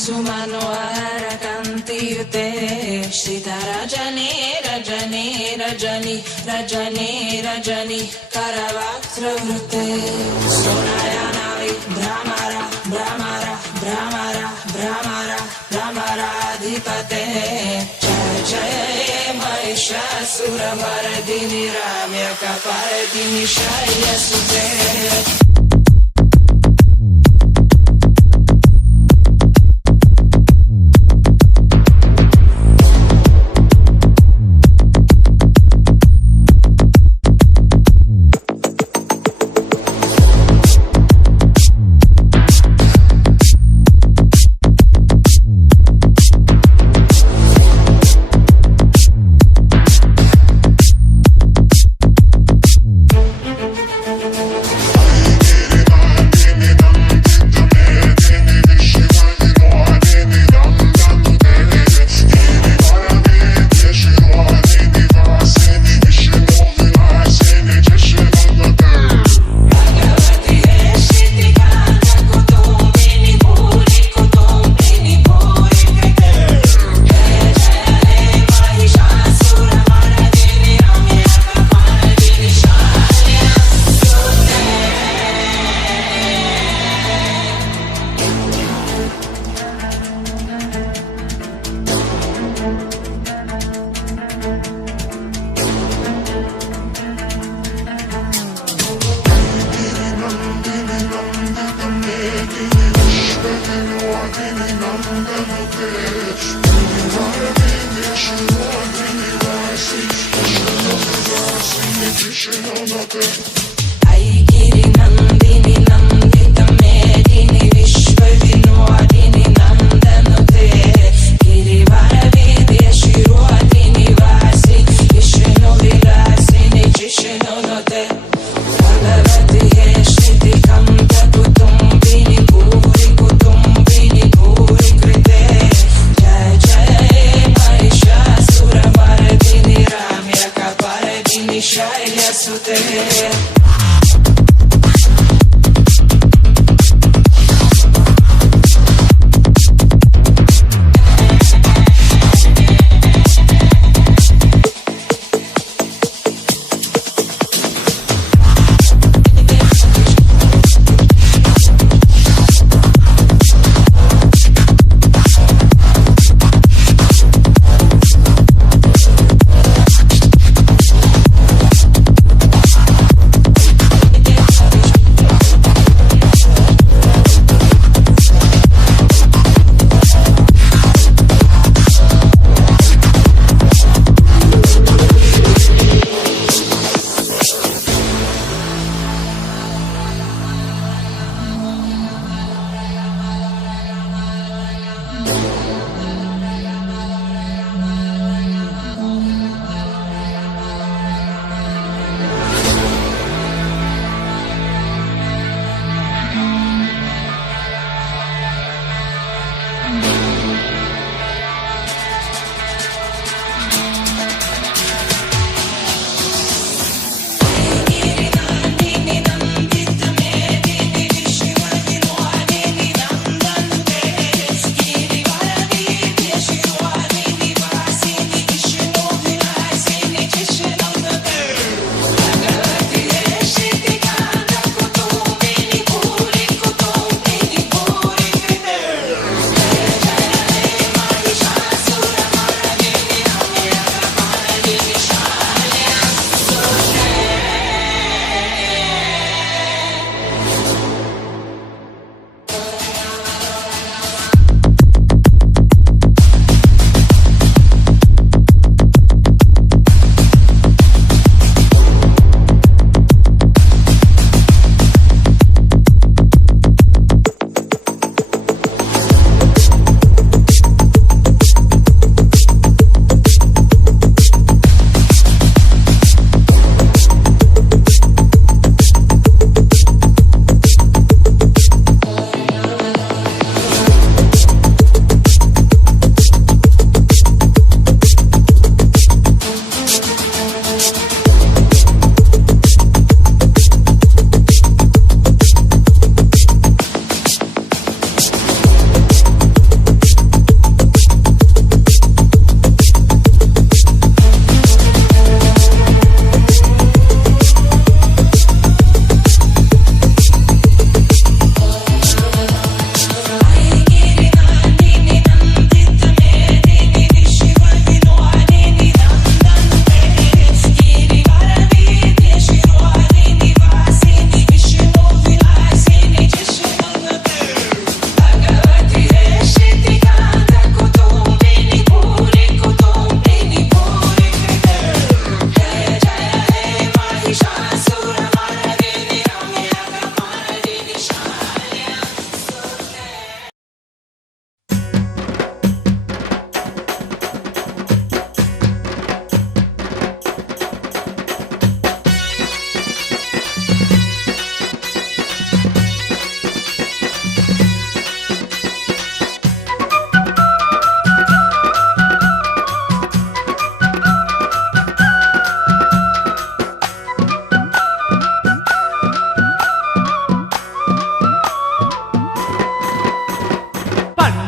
सुमनोहर कान्तियुते सीतारजनी रजनी रजनी रजनी रजनी करवक्त्रवृते सुनयनावि भ्रमरा भ्रमरा भ्रमरा भ्रमरा भ्रमराधिपते जय जय महिषासुरमर्दिनि रम्यकपर्दिनि शैलसुते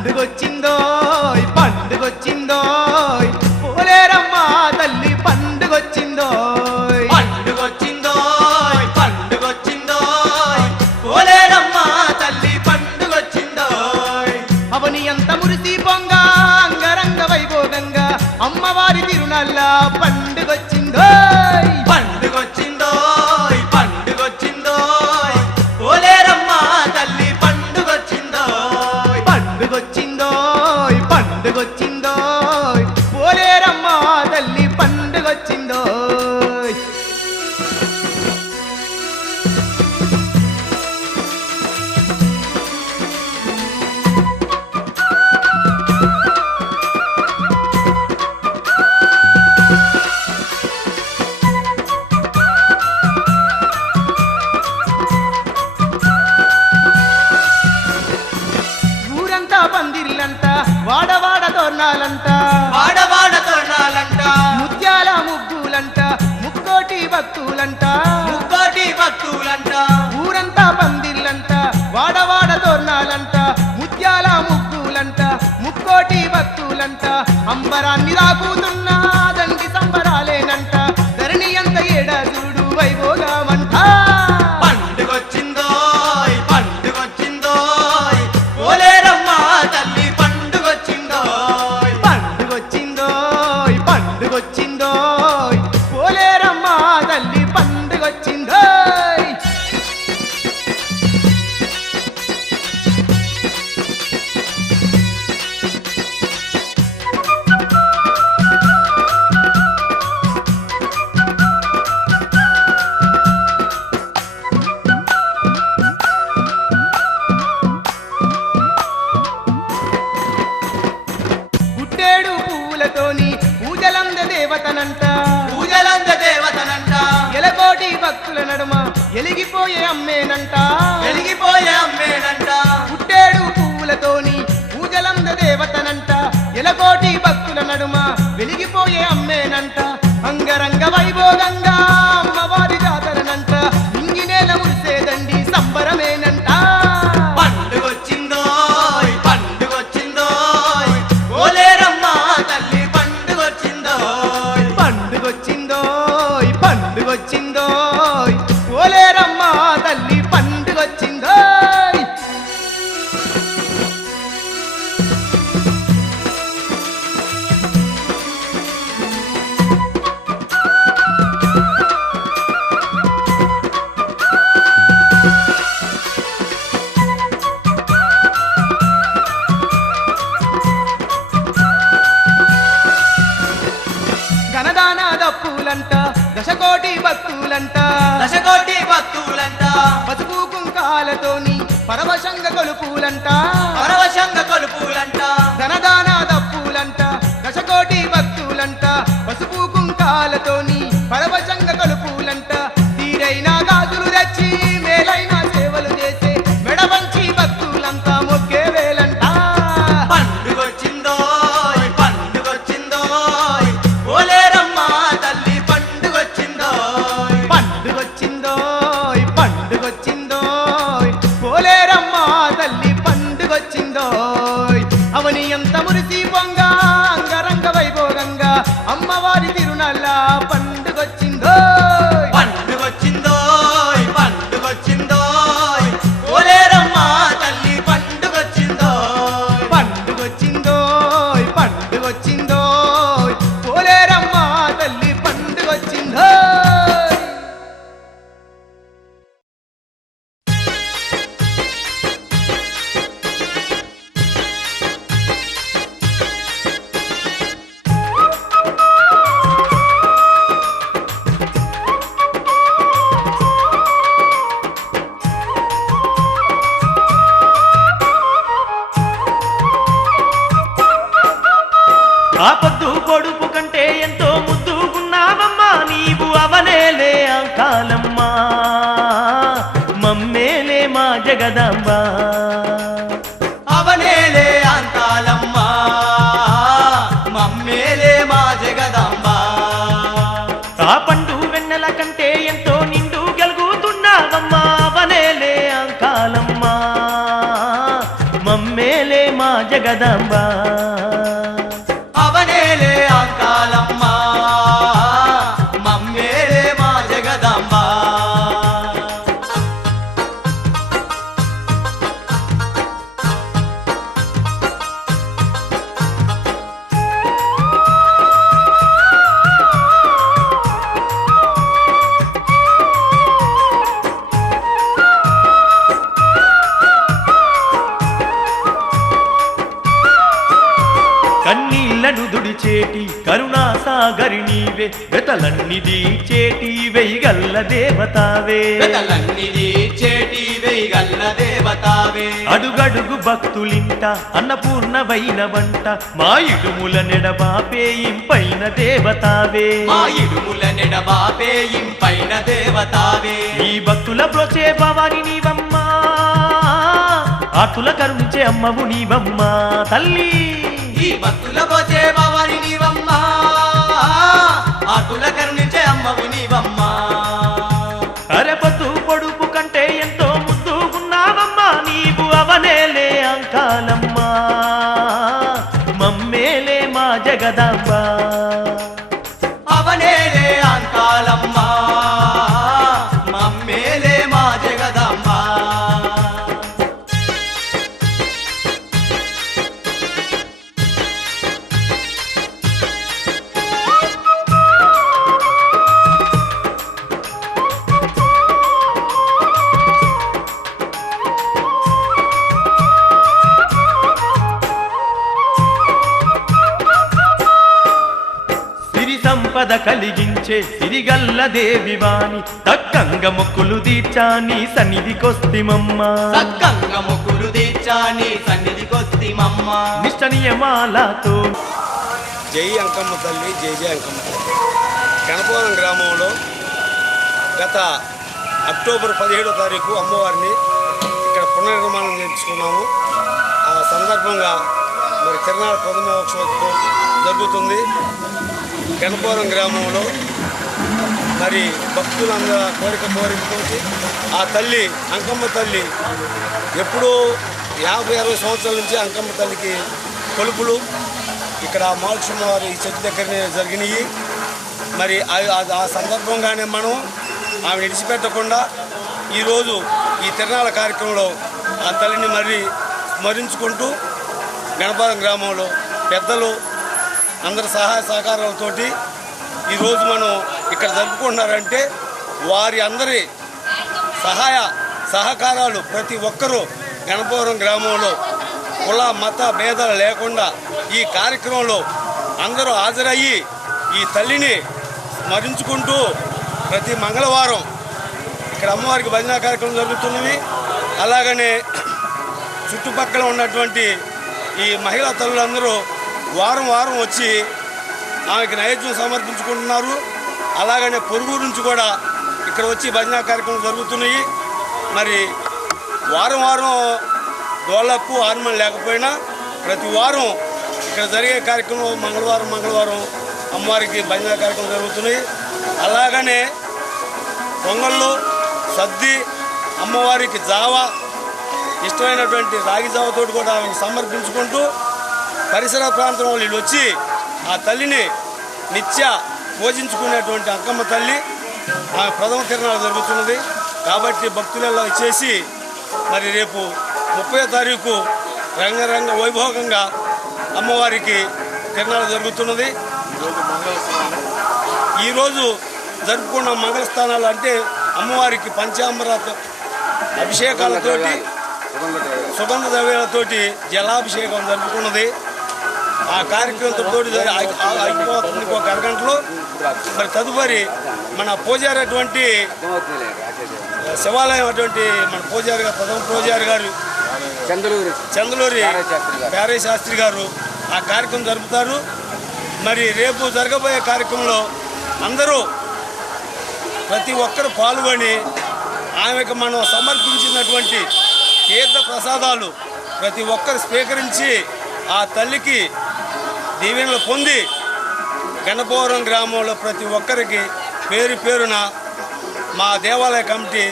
పండుగొచ్చిందోయ్ పండుగొచ్చిందోయ్ పోలేరమ్మ తల్లి పండుగొచ్చిందోయ్ పండుగొచ్చిందోయ్ పండుగొచ్చిందోయ్ పోలేరమ్మ తల్లి పండుగొచ్చిందోయ్ అవని అంత మురిసి పొంగ అంగరంగ వైభోగంగా అమ్మవారి తిరునల్ల పండుగొచ్చిందోయ్ పండుగొచ్చిందోయ్ పండుగొచ్చిందోయ్ పోలేరమ్మ తల్లి పండుగొచ్చిందోయ్ పండుగొచ్చిందోయ్ పండుగొచ్చిందోయ్ పోలేరమ్మ తల్లి పండుగొచ్చిందోయ్ ఊరంతా పందిర్లంట వాడవాడ తోరణాలంట వాడవాడ తోరణాలంట ముత్యాల ముగ్గులంట ముక్కోటి భక్తులంట ముక్కోటి భక్తులంట ఊరంతా పందిర్లంట వాడవాడ తోరణాలంట ముత్యాల ముగ్గులంట ముక్కోటి భక్తులంట అంబరాన్ని రాకుతున్న దండి సంబరాలేనంట ధరణి అంత ఏడాదుడు వైభోగమంట పండుగొచ్చిందోయ్ పండుగొచ్చిందోయ్ పోలేరమ్మ తల్లి పండుగొచ్చిందోయ్ పండుగొచ్చిందోయ్ పండుగొచ్చిందోయ్ పోలేరమ్మ తల్లి పండుగొచ్చిందోయ్ గుట్టేడు పువ్వులతోని పూజలంద దేవతనంట పూజలంద దేవతనంట ఎలకోటి భక్తుల నడుమ ఎలిగిపోయే అమ్మేనంట వెలిగిపోయే అమ్మేనంట గుట్టేడు పువ్వులతోని పూజలంద దేవతనంట ఎలకోటి భక్తుల నడుమ వెలిగిపోయే అమ్మేనంట అంగరంగ వైభోగంగా అమ్మవారి జాతరనంట ఇంగినేల మురిసేదండి సంబరమేనంట పండుగొచ్చిందోయ్ పండుగొచ్చిందోయ్ పోలేరమ్మ తల్లి పండుగొచ్చిందోయ్ పండుగొచ్చిందోయ్ పండుగొచ్చిందోయ్ పోలేరమ్మ తల్లి పండుగొచ్చిందోయ్ ఘనదాన దప్పులంట దశకోటి భక్తులంట దశకోటి భక్తులంట పసుపు కుంకాలతోని పరవశంగ కొలుపులంట పరవశంగ కొలుపులంట ధనదాన దప్పులంట దశకోటి భక్తులంట పసుపు కుంకాలతోని పరవశంగ కొలుపులంట తీరైన గాజులు తెచ్చి మేలైన సేవలు చేసే మెడవంచి భక్తులంతా మొక్కే వేలంట పండుగొచ్చిందోయ్ పండుగొచ్చిందోయ్ పోలేరమ్మ తల్లి పండుగొచ్చిందోయ్ పండుగొచ్చిందోయ్ పండుగొచ్చిందోయ్ పోలేరమ్మ తల్లి పండుగొచ్చిందోయ్ అవని ఎంత మురిసి పొంగ అంగరంగ వైభోగంగా అమ్మవారి తిరునల్ల పండుగొచ్చిందోయ్ పండుగొచ్చిందోయ్ పండుగొచ్చిందోయ్ పోలేరమ్మ తల్లి పండుగొచ్చిందోయ్ పండుగొచ్చిందోయ్ పండుగొచ్చిందోయ్ పోలేరమ్మ తల్లి పండుగొచ్చిందోయ్ ఆ పొద్దు పొడుపు కంటే ఎంతో ముద్దుకున్నావమ్మా నీవు అవనేలే అంకాలమ్మా మమ్మేలే మా జగదాంబ అవనేలే అంకాలమ్మ మమ్మేలే మా జగదాంబ ఆ పండు వెన్నెల కంటే ఎంతో నిండు గెలుగుతున్నావమ్మా అవనేలే అంకాలమ్మా మమ్మేలే మా జగదాంబ అవనేలే అంకాలమ్మ మమ్మేలే మా జగదాంబ కన్నీళ్లను దుడిచేటి కరుణా సాగరి నీవే వెతలన్ని దీచేటి వెయ్యగల్ల దేవతావే పెదలన్ని చేటి వేయగల్ల దేవతావే అడుగడుగు భక్తులింట అన్నపూర్ణవైన వంట మా ఇడుముల నెడబాపే ఇంపైన దేవతావే మా ఇడుముల నెడబాపే ఇంపైన దేవతావే ఈ భక్తుల బ్రోచే భవాని నీవమ్మా ఆతుల కరుణించే అమ్మవు నీవమ్మా తల్లి ఈ భక్తుల పోచే భవాని నీవమ్మ ఆతుల కరుణించే అమ్మవు నీవమ్మ అరెపొద్దు పొడుపు కంటే ఎంతో ముద్దుగున్నావమ్మా నీవు అవనేలే అంకాలమ్మా మమ్మేలే మా జగదాంబ అవనేలే అంకాలమ్మ మమ్మేలే మా జగదాంబ సిరి సంపద కలిగించే సిరిగల్ల దేవివాణి దక్కంగ మొక్కులు తీర్చాని సన్నిధికొస్తిమమ్మా సక్కంగ మొక్కులు తీర్చాని సన్నిధికొస్తిమమ్మ నిష్ట నియమాలతో జై అంకమ్మ తల్లి జై జై అంకమ్మ తల్లి గణపవరం గ్రామంలో గత అక్టోబర్ 17వ తారీఖు అమ్మవారిని ఇక్కడ పునర్నిర్మాణం చేయించుకున్నాము. ఆ సందర్భంగా మరి తిరునాళ్ళ ప్రథమోత్సవం జరుగుతుంది. గణపవరం గ్రామంలో మరి భక్తులందరూ కోరికతోటి ఆ తల్లి అంకమ్మ తల్లి ఎప్పుడూ 50-60 సంవత్సరాల నుంచి అంకమ్మ తల్లికి కొలుపులు ఇక్కడ మహాలక్ష్మి వారి ఈ చెట్టు దగ్గరనే జరిగినాయి. మరి ఆ సందర్భంగానే మనం ఆమె విడిచిపెట్టకుండా ఈరోజు ఈ తిరునాళ్ళ కార్యక్రమంలో ఆ తల్లిని మరి స్మరించుకుంటూ గణపవరం గ్రామంలో పెద్దలు అందరి సహాయ సహకారాలతోటి ఈరోజు మనం ఇక్కడ జరుపుకుంటున్నారంటే వారి అందరి సహాయ సహకారాలు ప్రతి ఒక్కరూ గణపవరం గ్రామంలో కుల మత భేదాలు లేకుండా ఈ కార్యక్రమంలో అందరూ హాజరయ్యి ఈ తల్లిని స్మరించుకుంటూ ప్రతి మంగళవారం ఇక్కడ అమ్మవారికి భజన కార్యక్రమం జరుగుతున్నవి. అలాగనే చుట్టుపక్కల ఉన్నటువంటి ఈ మహిళా తల్లులందరూ వారం వారం వచ్చి ఆమెకి నైవేద్యం సమర్పించుకుంటున్నారు. అలాగనే పొరుగు నుంచి కూడా ఇక్కడ వచ్చి భజన కార్యక్రమం జరుగుతున్నాయి. మరి వారం వారం డోలప్పు హార్మోన్ లేకపోయినా ప్రతి వారం ఇక్కడ జరిగే కార్యక్రమం మంగళవారం అమ్మవారికి భజన కార్యక్రమం జరుగుతున్నాయి. అలాగనే పొంగళ్ళు సద్ది అమ్మవారికి జావా ఇష్టమైనటువంటి రాగి జావతో కూడా ఆమెను సమర్పించుకుంటూ పరిసర ప్రాంతం వాళ్ళు వచ్చి ఆ తల్లిని నిత్య పూజించుకునేటువంటి అంకమ్మ తల్లి ఆమె ప్రథమ తిరునాళ్ళు జరుగుతున్నది. కాబట్టి భక్తులలో వచ్చేసి మరి రేపు 30వ తారీఖు రంగరంగ వైభోగంగా అమ్మవారికి తిరునాళ్ళు జరుగుతున్నది. ఈరోజు జరుపుకున్న మంగళ స్థానాలు అంటే అమ్మవారికి పంచామృత అభిషేకాలతోటి సుగంధ ద్రవ్యాలతోటి జలాభిషేకం జరుపుకున్నది. ఆ కార్యక్రమంతో అయిపోతుంది ఒక అరగంటలో. మరి తదుపరి మన పూజారి అటువంటి శివాలయం అటువంటి మన పూజారి గారు ప్రథమ పూజారి గారు చంద్రలూరి ప్యారే శాస్త్రి గారు ఆ కార్యక్రమం జరుపుతారు. మరి రేపు జరగబోయే కార్యక్రమంలో అందరూ ప్రతి ఒక్కరు పాల్గొని ఆమెకు మనం సమర్పించినటువంటి తీర్థ ప్రసాదాలు ప్రతి ఒక్కరు స్వీకరించి ఆ తల్లికి దీవెనలు పొంది గణపవరం గ్రామంలో ప్రతి ఒక్కరికి పేరు పేరున మా దేవాలయ కమిటీ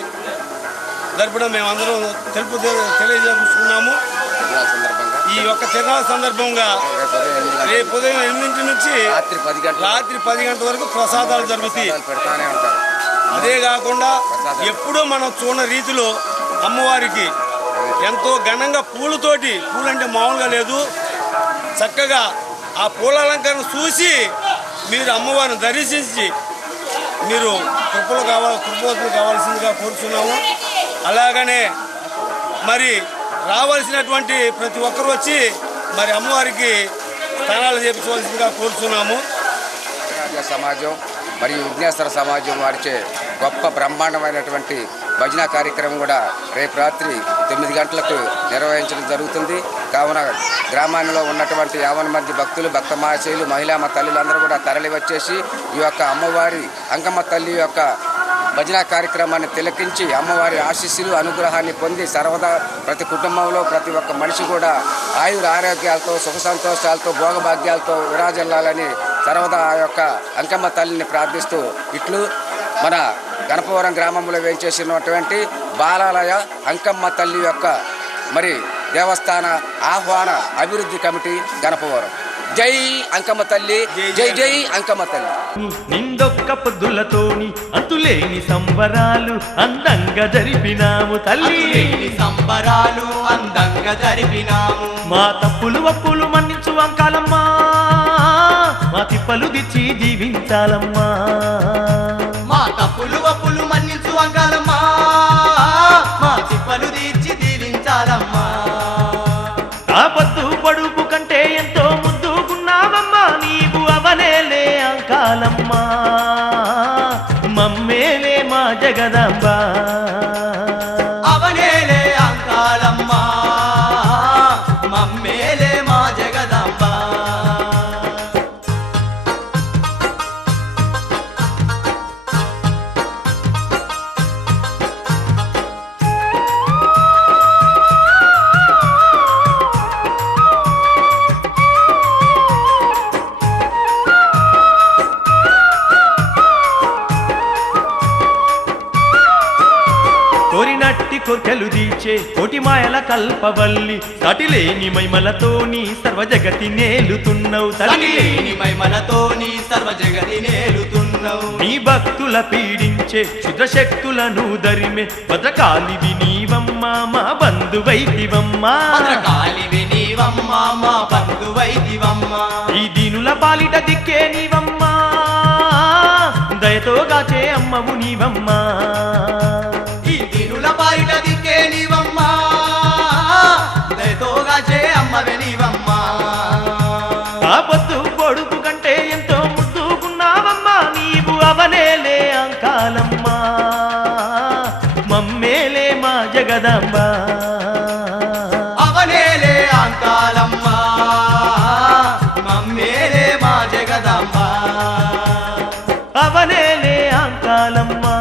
తరపున మేమందరం తెలియజేసుకున్నాము. ఈ యొక్క తిరునాళ్ళ సందర్భంగా రేపు ఉదయం 8 నుంచి రాత్రి 10 గంటల వరకు ప్రసాదాలు జరుగుతాయి. అదే కాకుండా ఎప్పుడూ మనం చూడని రీతిలో అమ్మవారికి ఎంతో ఘనంగా పూలతోటి, పూలంటే మామూలుగా లేదు, చక్కగా ఆ పూల అలంకరణ చూసి మీరు అమ్మవారిని దర్శించి మీరు కృపవతులు కావాల్సిందిగా కోరుతున్నాము. అలాగనే మరి రావాల్సినటువంటి ప్రతి ఒక్కరు వచ్చి మరి అమ్మవారికి స్నానాలు చేయించవలసిందిగా కోరుతున్నాము. సమాజం మరియు విఘ్నేశ్వర సమాజం వారిచే గొప్ప బ్రహ్మాండమైనటువంటి భజన కార్యక్రమం కూడా రేపు రాత్రి 9 గంటలకు నిర్వహించడం జరుగుతుంది. కావున గ్రామాల్లో ఉన్నటువంటి 50 మంది భక్తులు, భక్త మహాశయులు, మహిళా తల్లులందరూ కూడా తరలి వచ్చేసి ఈ యొక్క అమ్మవారి అంకమ్మ తల్లి యొక్క భజన కార్యక్రమాన్ని తిలకించి అమ్మవారి ఆశీస్సులు, అనుగ్రహాన్ని పొంది సర్వదా ప్రతి కుటుంబంలో ప్రతి ఒక్క మనిషి కూడా ఆయుర ఆరోగ్యాలతో, సుఖ సంతోషాలతో, భోగభాగ్యాలతో విరాజిల్లాలని సర్వదా ఆ యొక్క అంకమ్మ తల్లిని ప్రార్థిస్తూ ఇట్లు మన గణపవరం గ్రామంలో వేయించేసినటువంటి బాలాలయ అంకమ్మ తల్లి యొక్క మరి దేవస్థాన ఆహ్వాన అభివృద్ధి కమిటీ గణపవరం. జై అంకమ్మ తల్లి, జై జై అంకమ్మ తల్లి. నిండొక్క పొద్దులతోని అంతులేని సంబరాలు అందంగా జరిపినాము తల్లి, సంబరాలు అందంగా జరిపినాము. మా తప్పులు ఒప్పులు మన్నించు అంకాలమ్మా, మా తిప్పలు దిచ్చి జీవించాలమ్మా. మా తప్పులు ఒప్పులు మన్నించు అంకాలమ్మా, మా తిప్పలు తీర్చి దీవించాలమ్మా. ఆ పొద్దు పొడుపు కంటే ఎంతో ముద్దుకున్నావమ్మా, నీవు అవనేలే అంకాలమ్మా, మమ్మేలే మా జగదాంబ. అవనేలే అంకాలమ్మా, మమ్మేలే మా జగదాంబ. కోరినట్టి కోర్కెలు దీచే కోటి మాయల కల్పవల్లి, సాటిలేని మైమలతోని సర్వ జగతి నేలుతున్నవు తల్లి. తల్లిలేని మైమలతోని సర్వ జగతి నేలుతున్నవు. నీ భక్తుల పీడించే క్షుద్ర శక్తులను దరిమే భద్రకాళివి నీవమ్మా, మా బంధువైదివమ్మా. భద్రకాళివి నీవమ్మా, మా బంధువైదివమ్మా. ఈ దీనుల పాలిట దిక్కే నీవమ్మా, దయతో గాచే అమ్మవు నీవమ్మా. ఈ దీనుల పాలిట దిక్కే నీవమ్మా, దయతోగా చే అమ్మవే నీవమ్మా. ఆ పొద్దు పొడుపు కంటే ఎంతో ముద్దుకున్నావమ్మా, నీవు అవనేలే అంకాలమ్మా, మమ్మేలే మా జగదాంబ. అవనేలే అంకాలమ్మా, మమ్మేలే మా జగదాంబ. అవనేలే అంకాలమ్మా,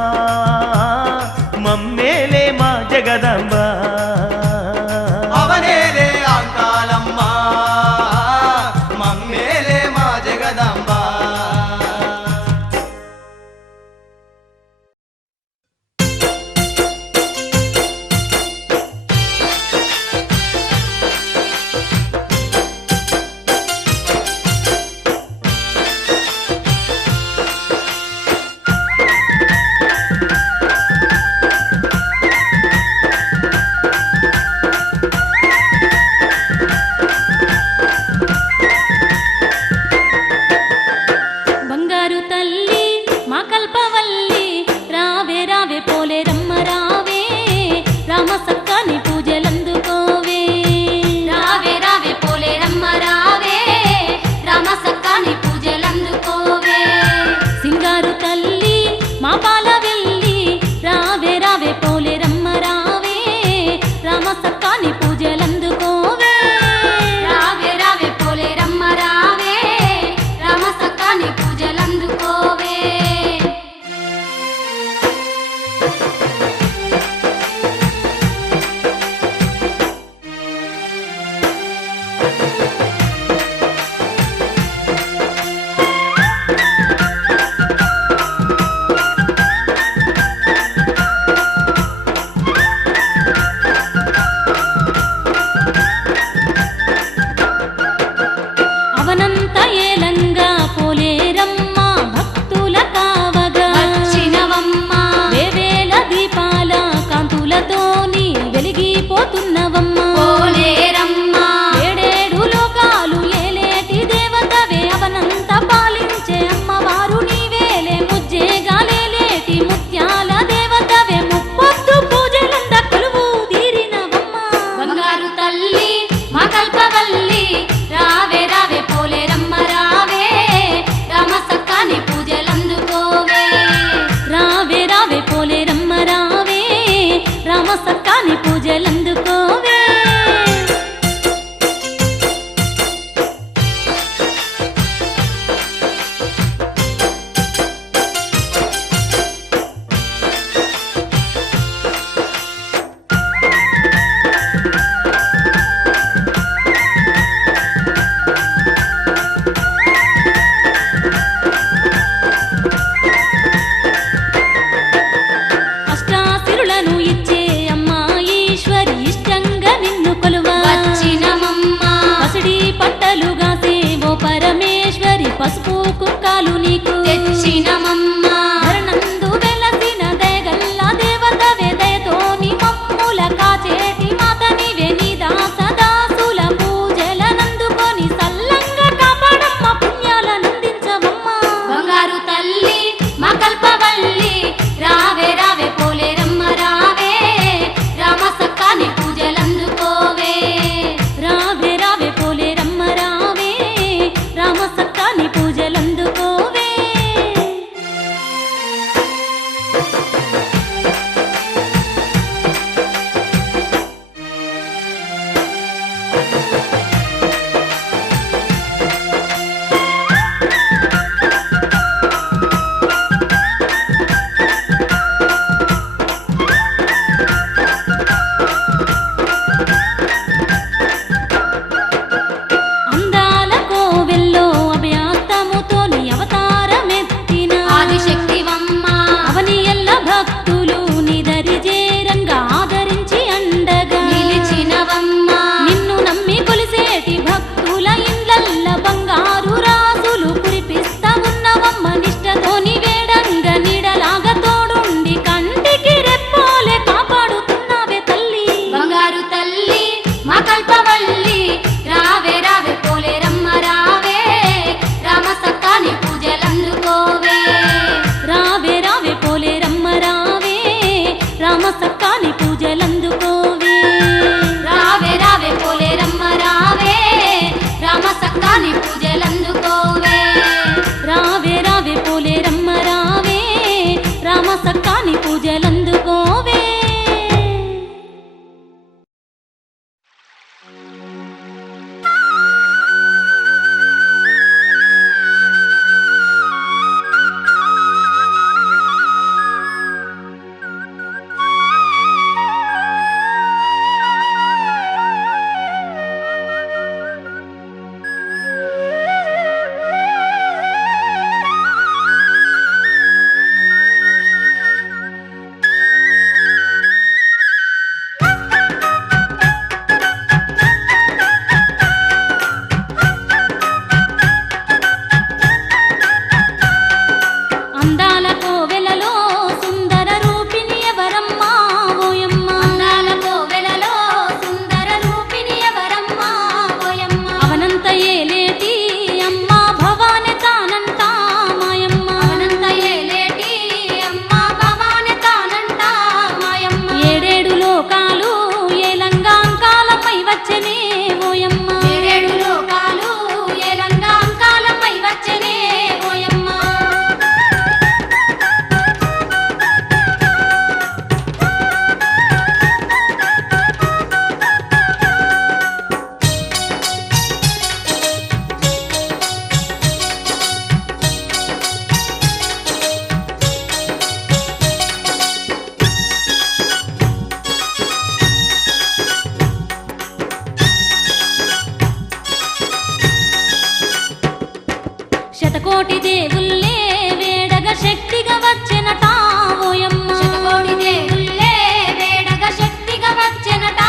పసుపు కుంకాలు నీకు తెచ్చినమమ్మ ధరణందు వెలసిన దయగల్ల దేవతవే దయతోని మమ్ముల కాచేటి మాత నీవే నీ దాసదాసుల పూజలనందుకొని సల్లంగా కాపాడమ్మ పుణ్యాలనందించవమ్మ బంగారు తల్లి మా కల్పవల్లి రావే రావే పోలేరమ్మ రావే రామ సక్కాని పూజలందుకోవే రావే రావే పోలేరమ్మ రావే రామ సక్కాని పూజలందుకోవే అందాల కోవెల్లో అభయాస్తముతోని అవతారమెత్తిన ఆదిశక్తివమ్మ అవని ఎల్ల భక్తులు నిదరి చేరంగా ఆదరించి అండగా నిలిచినవమ్మ నిన్ను నమ్మి కొలిసేటి భక్తుల ఇండ్లల్ల బంగారు రాసులు కురిపిస్తా ఉన్నవమ్మ నిష్టతోని వేడంగా నీడలాగా తోడుండి కంటికి రెప్పోలే కాపాడుతున్నావే తల్లి బంగారు తల్లి మా కల్పవల్లి రావే రావే పోలేరమ్మ రావే రామ సక్కాని పూజలందుకోవే రావే రావే పోలేరమ్మ రావే రామ సక్కాని పూజలందుకోవే రావే రావే పోలేరమ్మ రావే రామ సక్కాని పూజలందుకోవే రావే రావే పోలేరమ్మ రావే రామ సక్కాని పూజలందుకోవే అందాల కోవెలలో సుందర రూపిణి ఎవరమ్మా ఓయమ్మ అందాల కోవెలలో సుందర రూపిణి ఎవరమ్మా ఓయమ్మ అవనంత ఏలేటి అమ్మ భవాని తానంట మాయమ్మ అవనంత ఏలేటి అమ్మ భవాని తానంట మాయమ్మ ఏడేడు లోకాలు ఏలంగా అంకాలపై వచ్చనే ఓయమ్మ ఏడేడు లోకాలు ఏలంగా అంకాలపై వచ్చనే ఓయమ్మ శతకోటి దేవుళ్ళే వేడగ శక్తిగా వచ్చెనట ఓయమ్మ శతకోటి దేవుళ్ళే వేడగ శక్తిగా వచ్చెనట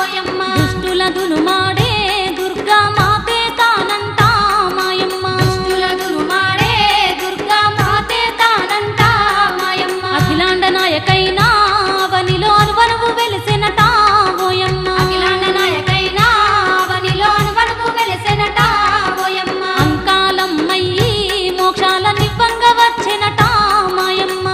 ఓయమ్మ దుష్టుల దునుమాడే దుర్గా మాతే తానంట మాయమ్మ దుష్టుల దునుమాడే దుర్గా మాతే తానంట మాయమ్మ అఖిలాండ నాయకైన అవనిలో అనువనువు వెలిసెనట ఓయమ్మ అఖిలాండ నాయకైన అవనిలో అనువనువు వెలిసెనట ఓయమ్మ అంకాలమ్మయ్యి మోక్షాల నివ్వంగ వచ్చెనట మాయమ్మ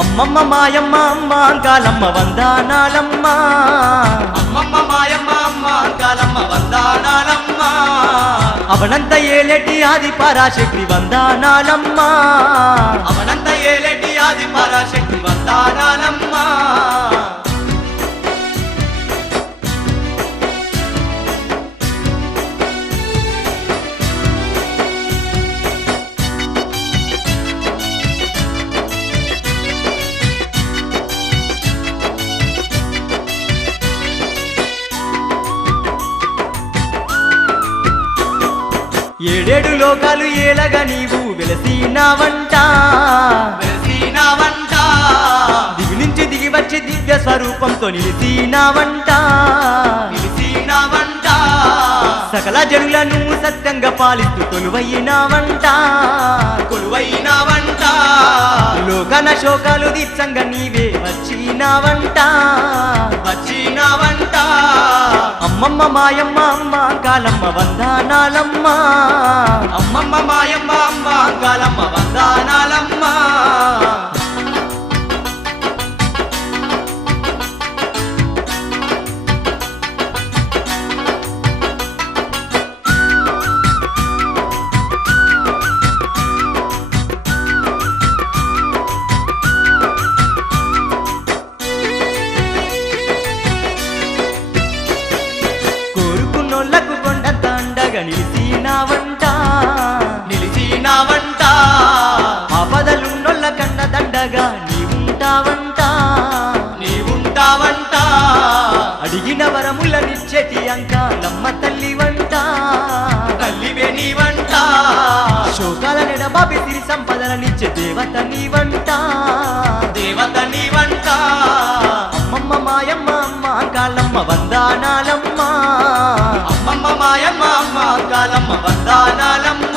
అమ్మమ్మ మాయమ్మ అమ్మ అంకాలమ్మ వందనాలమ్మ అమ్మమ్మ మాయమ్మ అమ్మ అంకాలమ్మ వందనాలమ్మ అవనంత ఏలేటి ఆది పరాశక్తి వందనాలమ్మ అవనంత ఏలేటి ఆది పరాశక్తి వందనాలమ్మ ఏడేడు లోకాలు ఏలగా నీవు వెలసినావంట వెలసినావంట దివి నుంచి దిగి వచ్చి దివ్య స్వరూపంతో నిలిసినావంట నిలిసినావంట సకల జనులను సత్యంగా పాలిస్తూ కొలువైనావంట కొలువైనావంట లోకన శోకాలు దీప్సంగా నీవే వచ్చినావంట వచ్చినావంట అమ్మమ్మ మాయమ్మ అమ్మ కాలమ్మ వందనాలమ్మ అమ్మమ్మ మాయమ్మ అమ్మ అంకాలమ్మ వందనాలమ్మ కోరుకున్నోళ్లకు కొండంత అండగా నిలిసినావంట నిలిసినావంట ఆపదలున్నోళ్ళ కండ దండగా నీవుంటావంట నీవుంటావంట అడిగిన వరములనిచ్చేటి అంకాలమ్మ తల్లి వంట తల్లివే నీవంట శోకాల నెడబాపి సిరి సంపదలనిచ్చే దేవత నీవంట దేవత నీవంట అమ్మమ్మ మాయమ్మ అమ్మ కాలమ్మ వందనాలమ్మ అమ్మమ్మ మాయమ్మ అమ్మ అంకాలమ్మ వందనాలమ్మ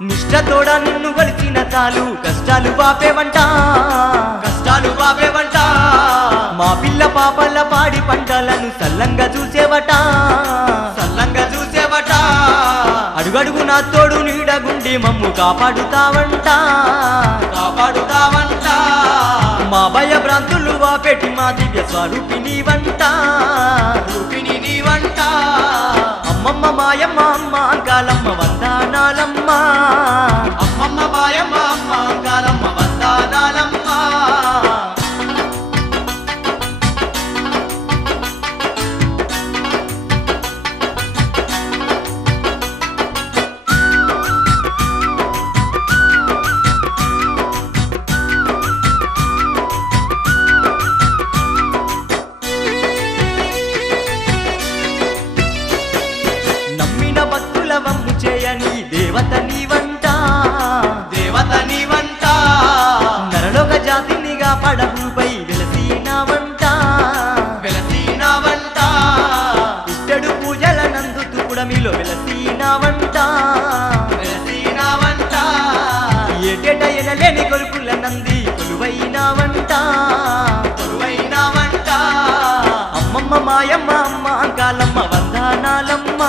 నిష్ఠతోడ నిన్ను కొలిచిన చాలు కష్టాలు బాపేవంట కష్టాలు బాబేవంట మా పిల్ల పాపల పాడి పంటలను సల్లంగా చూసేవట సల్లంగా చూసేవట అడుగడుగు నా తోడు నీడగుండి మమ్ము కాపాడుతావంట కాపాడుతావంట మా భయ భ్రాంతులు వాపెట్టి మా దివ్య స్వరూపిణి వంట రూపిణి నీవంట అమ్మమ్మ మాయమ్మ అమ్మ కాలమ్మ వందనాలమ్మ అమ్మమ్మ మాయమ్మ అమ్మ అంకాలమ్మ వందనాలమ్మ నమ్మిన భక్తుల వమ్ము చేయని దేవత నీవంట దేవత నీవంట నరలోక జాతినిగా పడవుపై వెలసినావంట వెలసినావంట ఇట్టడు పూజల నందు తుకుడమిలో వెలసినావంట వెలసినావంట ఏటేట ఎనలేని కొలుకుల నంది కొలువైనావంట కొలువైనావంట అమ్మమ్మ మాయమ్మ అమ్మ కాలమ్మ వందనాలమ్మ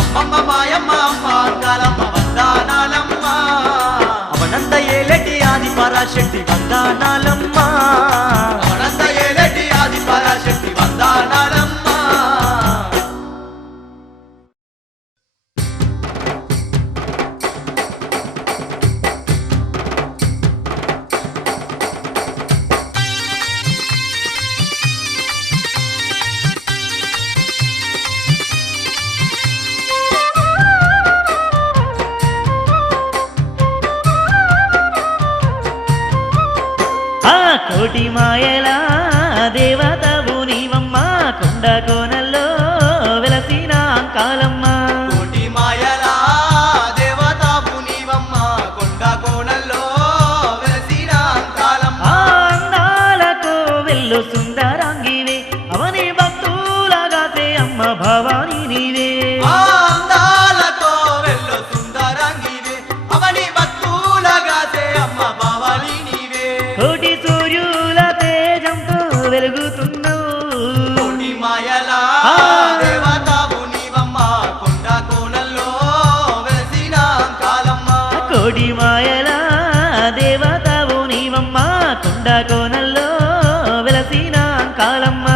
అమ్మమ్మ మాయమ్మ అమ్మ అంకాలమ్మ వందనాలమ్మ అవనంత ఏలటి ఆది పరాశక్తి వందనాలమ్మ అనంత ఏలటి ఆది పరాశక్తి వందనాలమ్మ ఆ కోటి మాయలా దేవతవు నీవమ్మ కొండ కోనల్లో వెలసిన అంకాలమ్మ కోటి మాయలా దేవతాపు నీవమ్మ కొండ కోణల్లో వెలసిన అంకాలమ్మ ఆ అందాలకు వెళ్ళు సుందరంగివే అవని భక్తులగాతే అమ్మ భవాని నీవే ఆ కొండ కోనల్లో వెలసిన కాలమ్మ.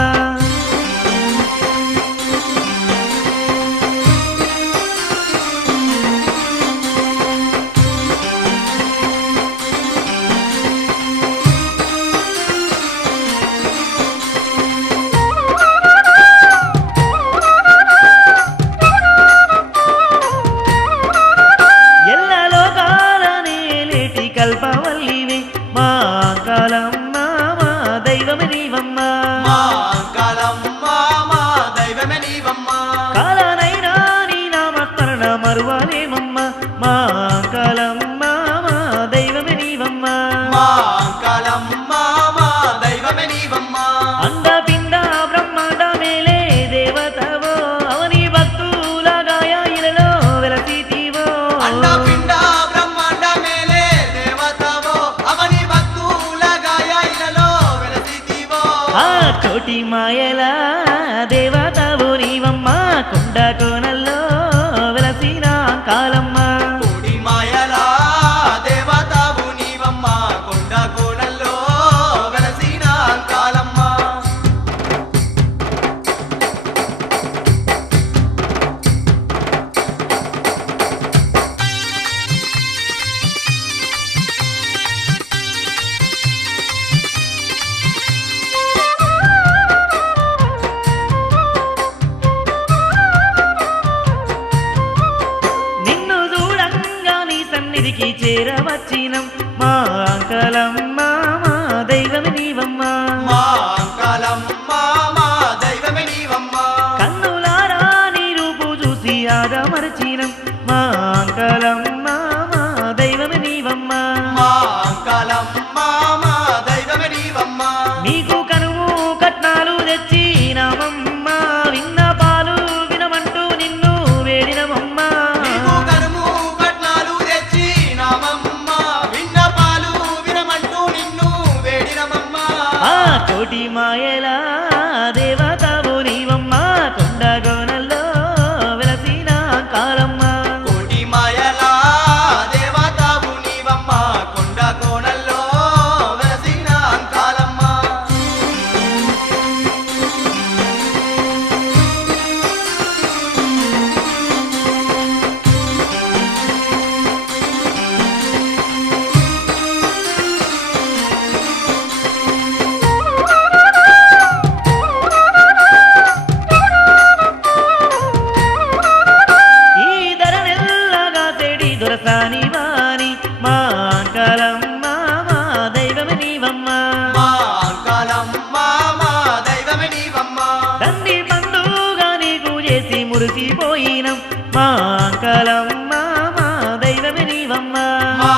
కల్పవల్లివే మా కాలమ్మ మా దైవమే నీవమ్మ. మా కాలమ్మ మా దైవమే నీవమ్మ. కాలనైనా నీ నామస్మరణ మరువలేమమ్మ. మా కాలమ్మ మా దైవమే నీవమ్మ. మా కాలమ్మ మా దైవమే నీవమ్మ. అండపిండ బ్రహ్మాండ మేలే దేవతవో అవని భక్తుల గాయాయిలలో వెలసితివో. అండపిండ బ్రహ్మాండ మేలే దేవతవో అవని భక్తుల గాయాయిలలో వెలసితివో. ఆ కోటి మాయల దేవతవు నీవమ్మ కొండ కోనల్లో వెలసిన కాలమ్మ. కోటి మాయల దేవతవు నీవమ్మ కొండ కోనల్లో వెలసిన కాలమ్మ. నిన్ను చూడంగా నీ సన్నిధికి చేరవచ్చినం మా కాలమ్మ మా దైవమే నీవమ్మ. మా కాలమ్మ మా దైవమే నీవమ్మ. కన్నులారా నీ రూపు చూసి ఆగమరచినం మా కాలమ్మ మా దైవమే నీవమ్మ. మా కాలమ్మ మా దైవమే నీవమ్మ. నీకు కనుము కట్నాలు తెచ్చినామమ్మ విన్న పాలు వినమంటూ నిన్ను వేడినమమ్మ. నీకు కనుము కట్నాలు తెచ్చినామమ్మ విన్నపాలు వినమంటూ నిన్ను వేడినమమ్మ. ఆ కోటి మాయల దేవతవు నీవమ్మ కొండ గోనల్లో వెలసిన కాలమ్మ. కోటి మాయల దేవతవు నీవమ్మ కొండ కోనల్లో వెలసిన కాలమ్మ. ఈ ధరనెల్లగా తెడి దొరసాని వాని మా కాలమ్మ మా దైవమే నీవమ్మ. మా కాలమ్మ మా దైవమే నీవమ్మ. తండ్రి పండుగ నీకు చేసి మురిసిపోయినం మా కాలమ్మ మా దైవమే నీవమ్మ. మా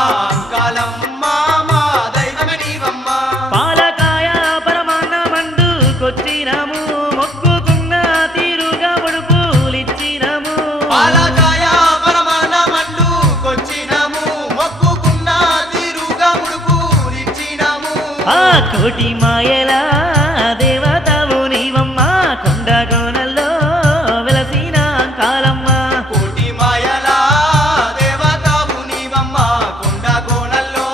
కాలమ్మ మా దైవమే నీవమ్మ. పాలకాయ పరమాన్నమండుకొచ్చినాము మొక్కుకున్న తీరుగా ముడుపులిచ్చినాము. పాలకాయ పరమాన్నమండు కొచ్చినాము మొక్కుకున్న తీరుగా ముడుపులిచ్చినాము. ఆ కోటి మాయల దేవతవు నీవమ్మ కొండ కోనల్లో వెలసిన కాలమ్మ. కోటి మాయల దేవతవు నీవమ్మ కొండ కోనల్లో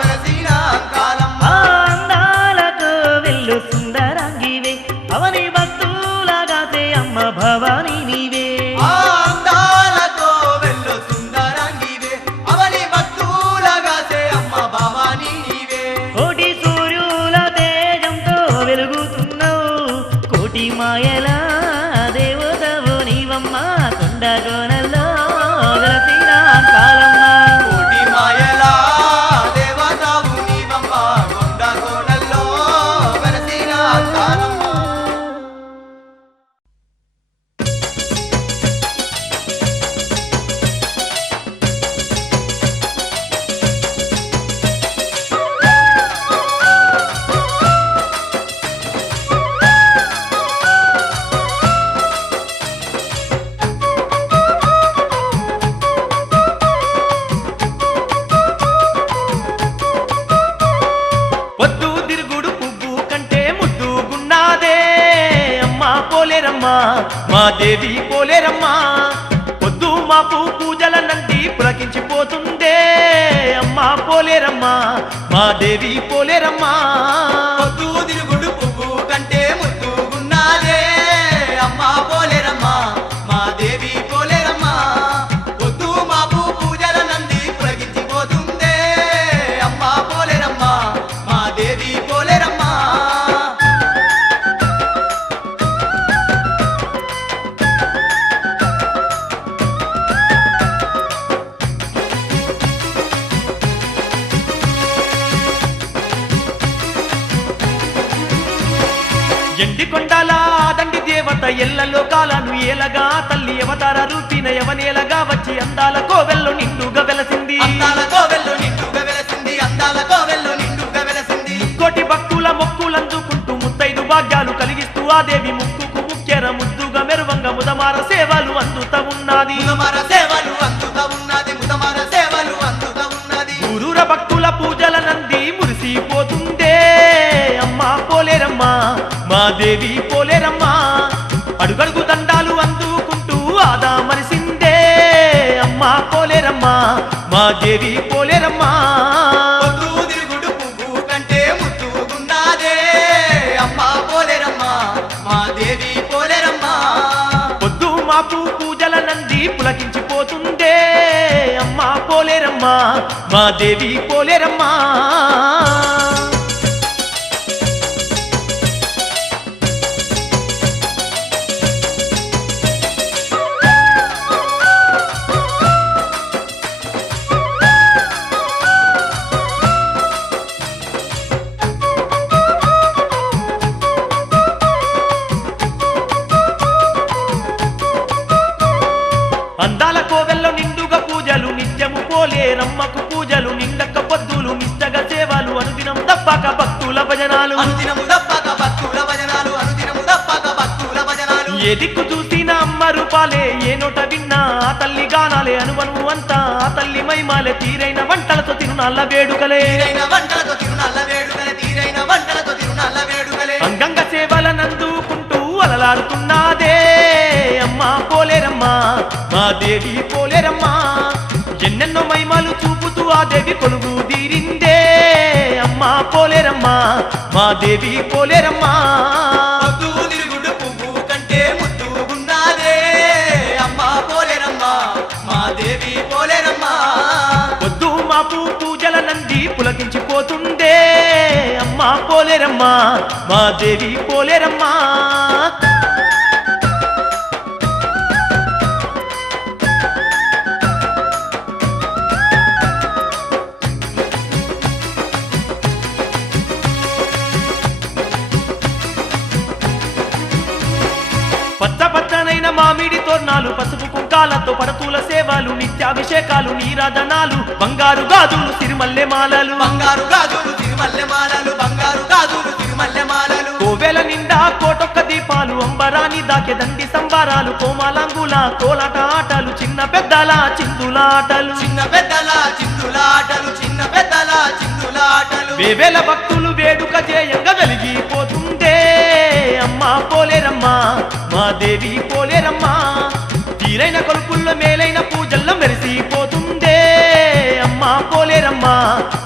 వెలసిన కాలమ్మ. ఆ అందాలతో వెళ్ళు సుందరంగివే అవని భక్తులగాసే అమ్మ భవాని నీవే. ఆ అందాలతో వెళ్ళు సుందరంగివే అవని భక్తులగాసే అమ్మ భవాని నీవే. కోటి సూర్యుల తేజంతో వెలుగుతున్నావు కోటి మాయల దేవతవు నీవమ్మ కొండ కోనల్లో వెలసిన కాలమ్మ. కోటి మాయల దేవతవు నీవమ్మ కొండ కోనల్లో వెలసిన కాలమ్మ. పొద్దు తిరుగుడు పువ్వు కంటే ముద్దుగున్నాదే అమ్మా పోలేరమ్మా మా దేవి పోలేరమ్మా. పొద్దు మాపు పూజల నంది పులకించిపోతుందే అమ్మా పోలేరమ్మా మా మా దేవి పోలేరమ్మా పొద్దు తిరుగుడు పువ్వు కంటే ముద్దుగున్నాదే అమ్మా పోలేరమ్మా మా దేవి పోలేరమ్మా పొద్దు మాపు పూజల నంది పులగించిపోతుందే అమ్మా పోలేరమ్మా మా దేవి పోలేరమ్మా ఎండి కొండల దండి దేవత ఎల్ల లోకాలను ఏలగా తల్లి అవతార రూపిన యవనేలగా వచ్చి అందాల కోవెల్లో నిండుగా వెలసింది అందాల కోవెల్లో నిండుగా వెలసింది అందాల కోవెల్లో నిండుగా వెలసింది కోటి భక్తుల మొక్కులందుకుంటూ ముత్తైదు భాగ్యాలు కలిగిస్తూ ఆ దేవి ముక్కుకు ముక్కెర ముద్దుగా మెరువంగ ముదమార సేవలు అందుతా ఉన్నది ముదమార సేవలు అందుతా ఉన్నది ముదమార సేవలు అందుతా ఉన్నది ఊరూర భక్తుల పూజల నంది మురిసిపోతుందే అమ్మా పోలేరమ్మా మా దేవి పోలేరమ్మా అడుగడుగు దండాలు అందుకుంటూ ఆదా మరిసిందే అమ్మా పోలేరమ్మా మా దేవి పోలేరమ్మా పొద్దు తిరుగుడు పువ్వు కంటే ముద్దుగున్నాదే అమ్మా పోలేరమ్మా మా దేవి పోలేరమ్మా పొద్దు మాపు పూజల నంది పులకించిపోతుందే అమ్మా పోలేరమ్మా మా దేవి పోలేరమ్మా అందాల కోవెల్లో నిండుగా పూజలు నిత్యము పోలేరమ్మకు పూజలు నిండక్క పొద్దులు నిష్టగా సేవలు అనుదినం తప్పక భక్తుల భజనాలు అనుదినము తప్పక భక్తుల భజనాలు అనుదినము తప్పక భక్తుల భజనాలు ఏ దిక్కు చూసినా అమ్మ రూపాలే ఏ నోట విన్నా ఆ తల్లి గానాలే అనువను అంతా ఆ తల్లి మైమాలే తీరైన వంటలతో తిరునాళ్ళ వేడుకలే తీరైన వంటలతో తిరునాళ్ళ వేడుకలే తీరైన వంటలతో తిరునాళ్ళ వేడుకలే అంగంగ సేవలనందుకుంటూ అలలాడుతున్నదే అమ్మా పోలేరమ్మా మా దేవి పోలేరమ్మా ఎన్నెన్నో మైమాలు చూపుతూ ఆ దేవి కొలుగు తీరిందే అమ్మా పోలేరమ్మా మా దేవి పోలేరమ్మా పొద్దు తిరుగుడు పువ్వు కంటే ముద్దుగున్నాదే అమ్మా పోలేరమ్మా మా దేవి పోలేరమ్మా పొద్దు మాపు పూజల నంది పులకించిపోతుందే అమ్మా పోలేరమ్మా మా దేవి పోలేరమ్మా పచ్చ పచ్చనైన మామిడి తోర్నాలు పసుపు కుంకాలతో పడతూల సేవలు నిత్యాభిషేకాలు నీరాజనాలు బంగారు గాజులు తిరుమల్లె మాలలు బంగారు గాజులు తిరుమల్లె మాలలు బంగారు గాజులు తిరుమల్లె మాలలు కోవెల నిండా కోటొక్క దీపాలు అంబరాని దాకె దండి సంబారాలు కోమాలంగుల కోలాట ఆటలు చిన్న పెద్దల చిందులాటలు చిన్న పెద్దల చిందులాటలు చిన్న పెద్దల చిందులాటలు వేవేల భక్తులు వేడుక జయంగా వెలిగిపోతుందే అమ్మా పోలేరమ్మా మా దేవి పోలేరమ్మా తీరైన కొలుపుల్లో మేలైన పూజల్లో మెరిసిపోతుందే అమ్మా పోలేరమ్మా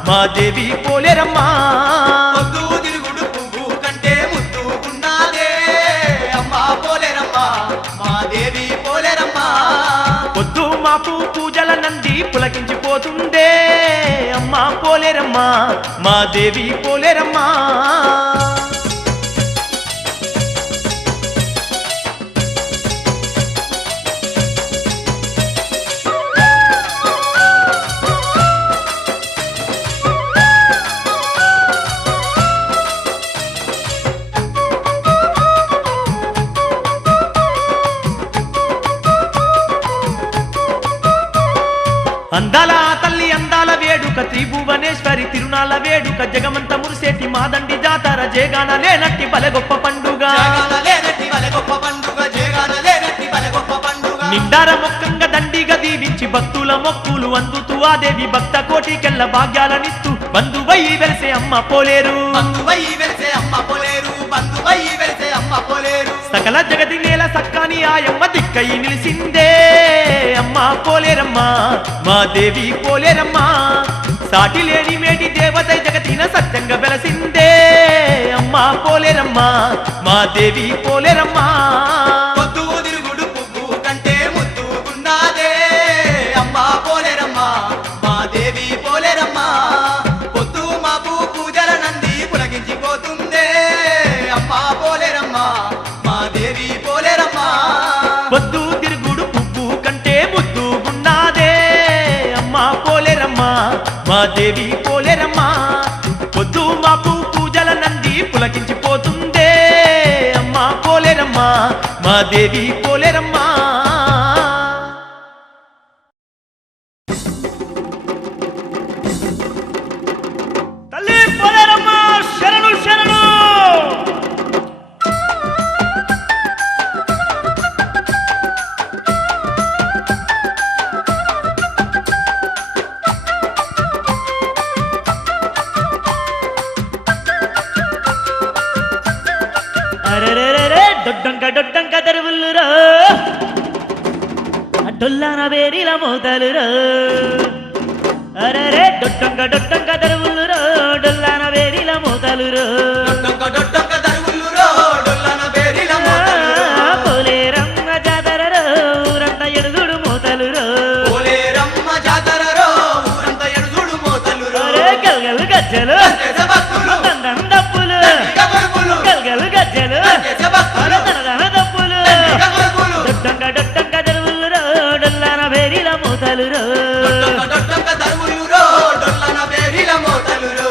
మా దేవి పోలేరమ్మా పొద్దు తిరుగుడు పువ్వు కంటే ముద్దుగున్నాదే అమ్మా పోలేరమ్మా మా దేవి పోలేరమ్మా పొద్దు మాపు పూజల నంది పులకించిపోతుందే అమ్మా పోలేరమ్మా మా దేవి పోలేరమ్మా అందాల తల్లి అందాల వేడుక త్రిభువనేశ్వరి తిరునాళ్ళ వేడుక జగమంత మురిసేటి మాదండి జాతర జేగాన లేనట్టి బలె గొప్ప పండుగ జగాన లేనట్టి వలె గొప్ప పండుగ జగాన లేనట్టి వలె గొప్ప పండుగ నిండార మొక్కంగా దండిగా దీవించి భక్తుల మొక్కులు అందుతూ ఆ దేవి భక్త కోటికెళ్ళ భాగ్యాలనిస్తూ బంధువై వెలిసే అమ్మ పోలేరు బంధువై వెలిసే అమ్మ పోలేరు బంధువై వెలిసే అమ్మ పోలేరు సకల జగతి నేల సక్కాని ఆయమ్మ దిక్కై నిలిసిందే అమ్మ పోలేరమ్మా మా దేవి పోలేరమ్మా సాటి లేని మేటి దేవత జగతిన సత్యంగా వెలసిందే అమ్మా పోలేరమ్మా మా దేవి పోలేరమ్మా పొద్దు తిరుగుడు పువ్వు కంటే ముద్దుగున్నాదే అమ్మా పోలేరమ్మా మా దేవి పోలేరమ్మా పొద్దు మాపు పూజల నంది పులగించిపోతుందే అమ్మా పోలేరమ్మా మా దేవి పోలేరమ్మా పొద్దు తిరుగుడు పువ్వు కంటే ముద్దుగున్నాదే అమ్మా పోలేరమ్మా మా దేవి పోలేరమ్మా పొద్దు మాపు పూజల నంది పులకించిపోతుందే అమ్మా పోలేరమ్మా మా దేవి పోలేరమ్మా తల్లి పోలేరమ్మా శరణు శరణు అరెరెరెరె దొడ్డంక దొడ్డంక దరువులురా డొల్లాన వేరిల మోతలురా అరెరె దొడ్డంక దొడ్డంక దరువులురా డొల్లాన వేరిల మోతలురా డొడ్డంక డొడ్డంక దరువులురో డొల్లన బేరిల మోతలురో పోలేరమ్మ జాతరరా ఊరంతా ఎడుగుడు మోతలురా పోలేరమ్మ జాతరరో ఊరంతా ఎడుగుడు మోతలురో అరే గల్గలు గజ్జలు దేశభక్తులు దండం దప్పులు గబరుపులు గల్గలు గజ్జలు దేశభక్తులు దన దప్పులు గబరుపులు దొడ్డంక దొడ్డంక దరువులురా డొల్లాన వేరిల మోతలురా డొడ్డంక డొడ్డంక దరువులురో డొల్లన బేరిల మోతలురో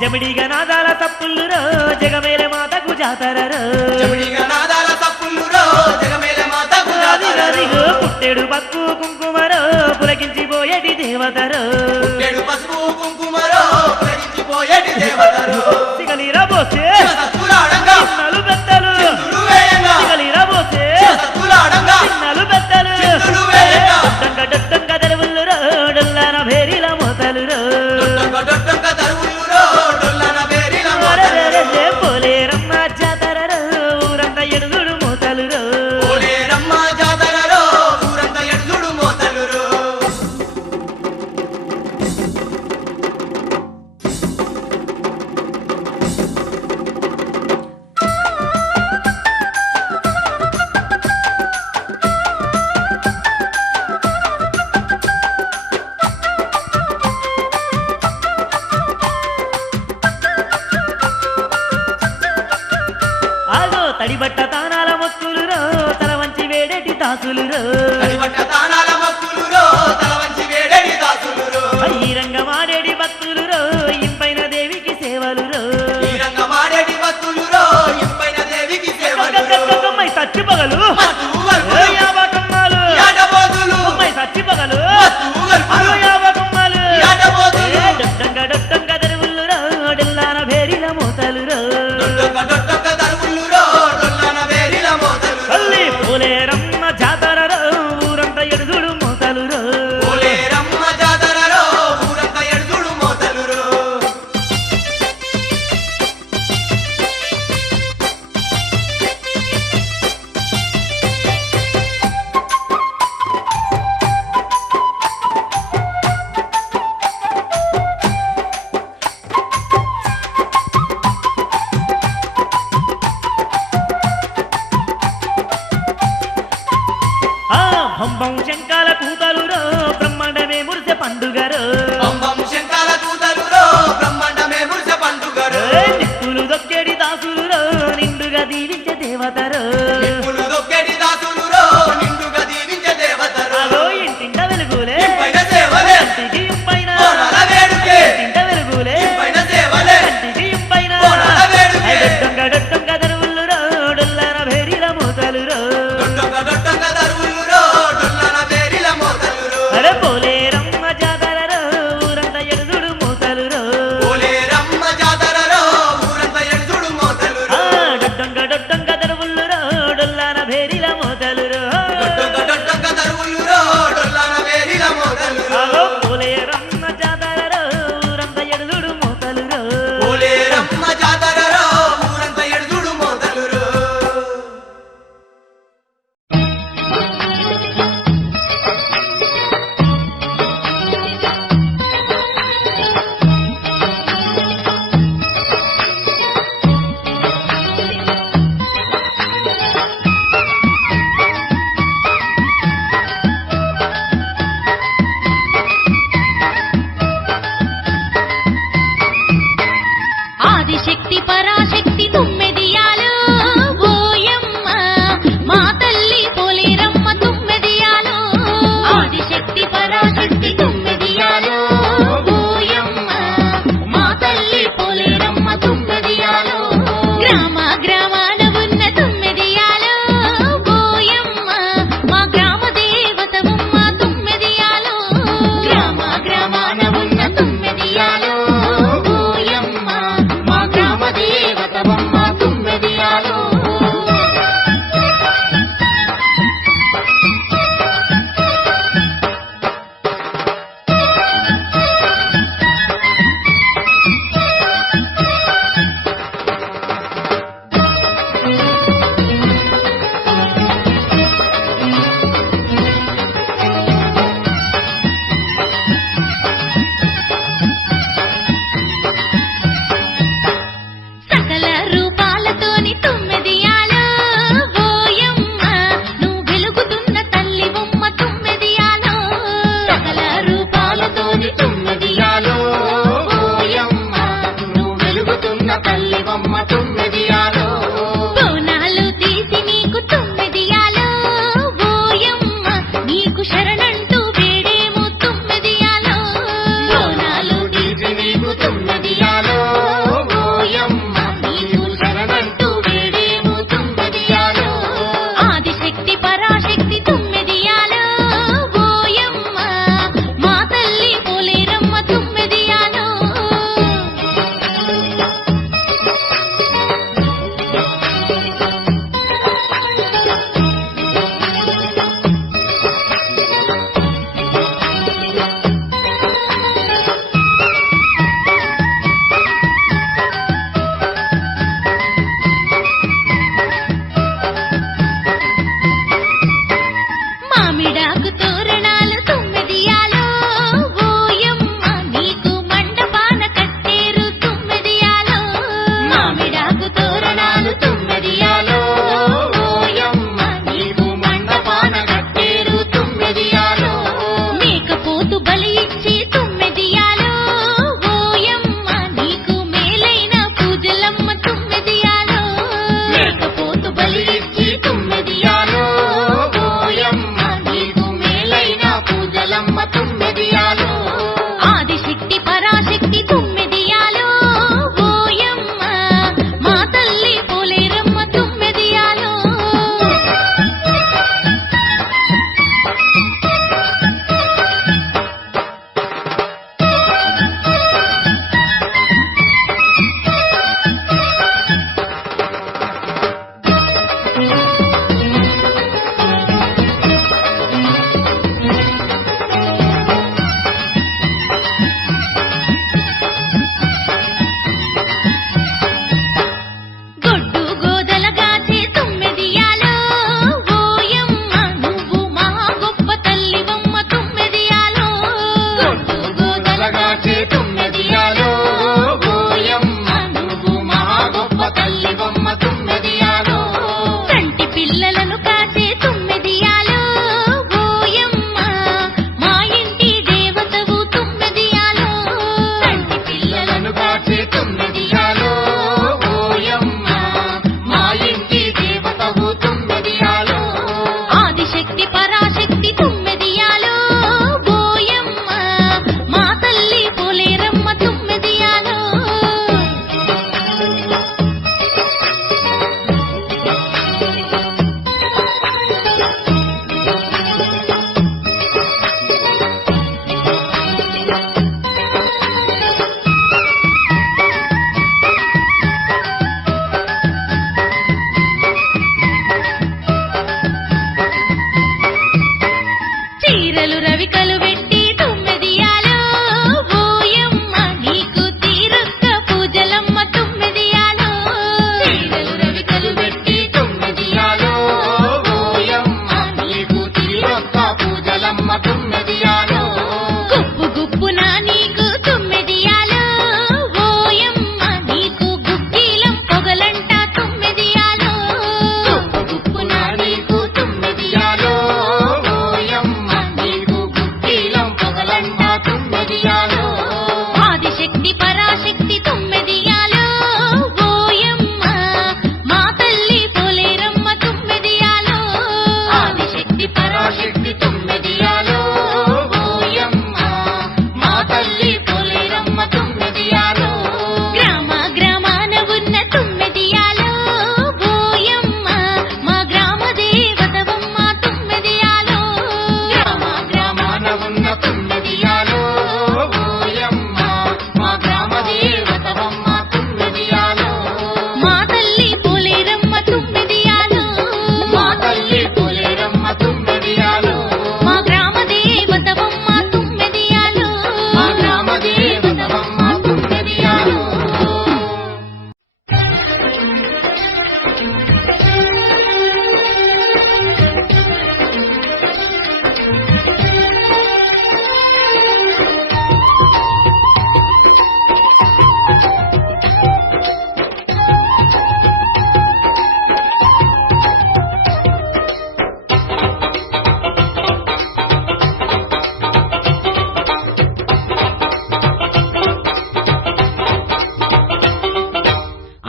జమిడిగా నాదాల తప్పులురో జగమేల మాతకు జాతరరో చెమిడిగా నాదాల తప్పులురో జగమేల మాతకు జాతరరో అదిగో పుట్టెడు పక్కు కుంకుమరో పులకించిపోయేటి దేవతరో ఏడు పసుపు కుంకుమరో పులకించిపోయేటి దేవతరో సిగలీరా పోసే సత్తులాడంగా చిన్నలు పెద్దలు చిందులు వేయంగా సిగలీరా పోసే సత్తులాడంగా చిన్నలు పెద్దలు చిందులు వేయంగా డొడ్డంక డొడ్డంక దరువులురో డొల్లాన భేరిల మోతలురో డొడ్డంక డొడ్డంక దరువులురో డొల్లన బేరిల మోతలురో పోలేరమ్మ జాతరరో ఊరంతా ఎడుగుడు మోతలురో పోలేరమ్మ జాతరరో ఊరంతా ఎడుగుడు మోతలురో ఆగో తడిబట్ట తానాల మొక్కులురో తల వంచి వేడేటి దాసులురో కడిబట్ట తానాల మక్కులురో తల వంచి వేడేడి దాసులురో ఈ రంగమాడేడి భక్తులురో ఇంపైన దేవికి సేవలురో ఈ రంగమాడేటి భక్తులురో ఇంపైన దేవికి సేవలురో మై సచ్చి పగలు మత్తుగల్పులు యాభకమ్మాలు యాటబోతులు మై సచ్చి పగలు మత్తుగల్పులు యాభకమ్మాలు యాటబోతులు డొడ్డంక డొడ్డంక దరువులురో డొల్లాన భేరిల మోతలురో డొడ్డంక డొడ్డంక దరువులురో డొల్లన బేరిల మోతలురో తల్లి పోలేరమ్మ జాతరరో ఊరంతా ఎడుగుడు మోతలురో పోలేరమ్మ జాతరరో ఊరంతా ఎడుగుడు మోతలురో ఆ హంబం శంకాల కూతలురో బ్రహ్మాండమే మురిసె పండుగరో పంబం శంకాల కూతలురో బ్రహ్మాండమే మురిసె పండుగరో నిప్పులు దొక్కేడి దాసులురో నిండుగా దీవించే దేవతరో నిప్పులు దొక్కేటి దాసులురో నిండుగా దీవించే దేవతరో అగో ఇంటింట వెలుగులే ఇంపైన సేవలే కంటికి ఇంపైన బోనాల వేడుకే ఇంటింట వెలుగులే ఇంపైన సేవలే కంటికి ఇంపైన బోనాల వేడుకే డొడ్డంక డొడ్డంక దరువులురో డొల్లాన భేరిల మోతలురో డొడ్డంక డొడ్డంక దరువులురో డొల్లన బేరిల మోతలురో అరే పోలేరమ్మ జాతరరో ఊరంతా ఎడుగుడు మోతలురో ఆదిశక్తి పరాశక్తి తుమ్మెదియాలు ఓయమ్మ మా తల్లి పోలేరమ్మ తుమ్మెదియాలు ఆదిశక్తి పరాశక్తి తుమ్మెదియాలు ఓయమ్మ మా తల్లి పోలేరమ్మ తుమ్మెదియాలు గ్రామ గ్రామాన ఉన్న తుమ్మెదియాలు ఓయమ్మ మా గ్రామ దేవతవమ్మ తుమ్మెదియాలు గ్రామ గ్రామాన ఉన్న తుమ్మెదియాలు ఓయమ్మ మా గ్రామ దేవతవమ్మ తుమ్మెదియాలు సకల రూపాలతోని తుమ్మెదియాలు ఓయమ్మ నువ్వు వెలుగుతున్న తల్లి బొమ్మ తుమ్మెదియాలు సకల రూపాలతోని తుమ్మెదియాలు ఓయమ్మ నువ్వు వెలుగుతున్న తల్లి బొమ్మ తుమ్మెదియాలు బోనాలు తీసి నీకు తుమ్మెదియాలు ఓయమ్మ నీకు శరణంటూ వేడేమో తుమ్మెదియాలు బోనాలు తీసి నీకు తుమ్మెదియాలు ఓయమ్మ నీకు శరణంటూ వేడేమో తుమ్మెదియాలు ఆదిశక్తి పరాశక్తి తుమ్మెదియాలు ఓయమ్మ మా తల్లి పోలేరమ్మ తుమ్మెదియాలు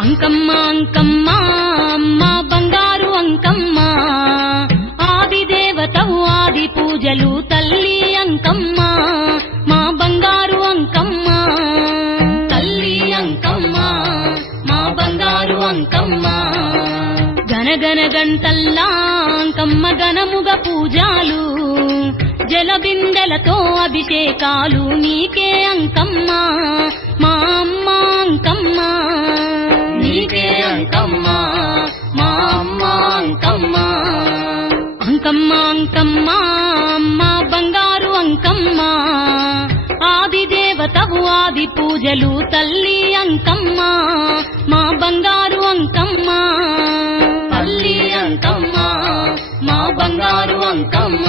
అంకమ్మ అంకమ్మ అమ్మ బంగారు అంకమ్మ ఆది దేవతవు ఆది పూజలు తల్లి అంకమ్మ మా బంగారు అంకమ్మ తల్లి అంకమ్మ మా బంగారు అంకమ్మ గనగన గంటల్లా అంకమ్మ గనముగ పూజాలు జలబిందెలతో అభిషేకాలు నీకే అంకమ్మ మా అమ్మ అంకమ్మ నీకే అంకమ్మ మా అమ్మ అంకమ్మ అంకమ్మ అంకమ్మ అమ్మ బంగారు అంకమ్మ ఆది దేవతవు ఆది పూజలు తల్లి అంకమ్మ మా బంగారు అంకమ్మ తల్లి అంకమ్మ మా బంగారు అంకమ్మ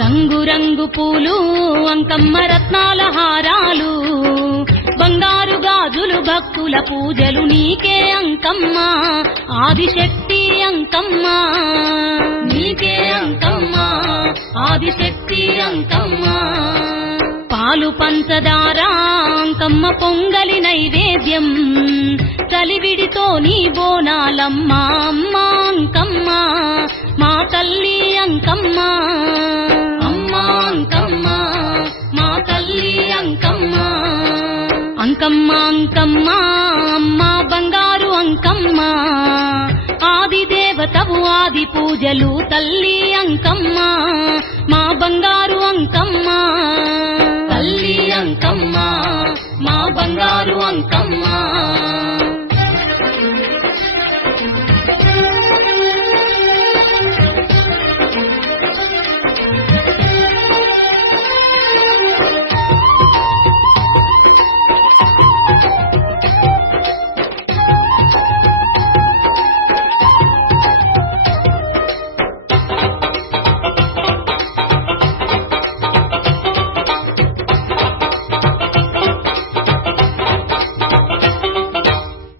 రంగు రంగు పూలు అంకమ్మ రత్నాల హారాలు బంగారు గాజులు భక్తుల పూజలు నీకే అంకమ్మ ఆదిశక్తి అంకమ్మ నీకే అంకమ్మ ఆదిశక్తి అంకమ్మ పాలు పంచదార అంకమ్మ పొంగలి నైవేద్యం చలివిడితో నీ బోనాలమ్మ అమ్మ అంకమ్మ మా తల్లి అంకమ్మ అమ్మ అంకమ్మ మా తల్లి అంకమ్మ అంకమ్మ అంకమ్మ అమ్మ బంగారు అంకమ్మ ఆది దేవతవు ఆది పూజలు తల్లి అంకమ్మ మా బంగారు అంకమ్మ తల్లి అంకమ్మ మా బంగారు అంకమ్మ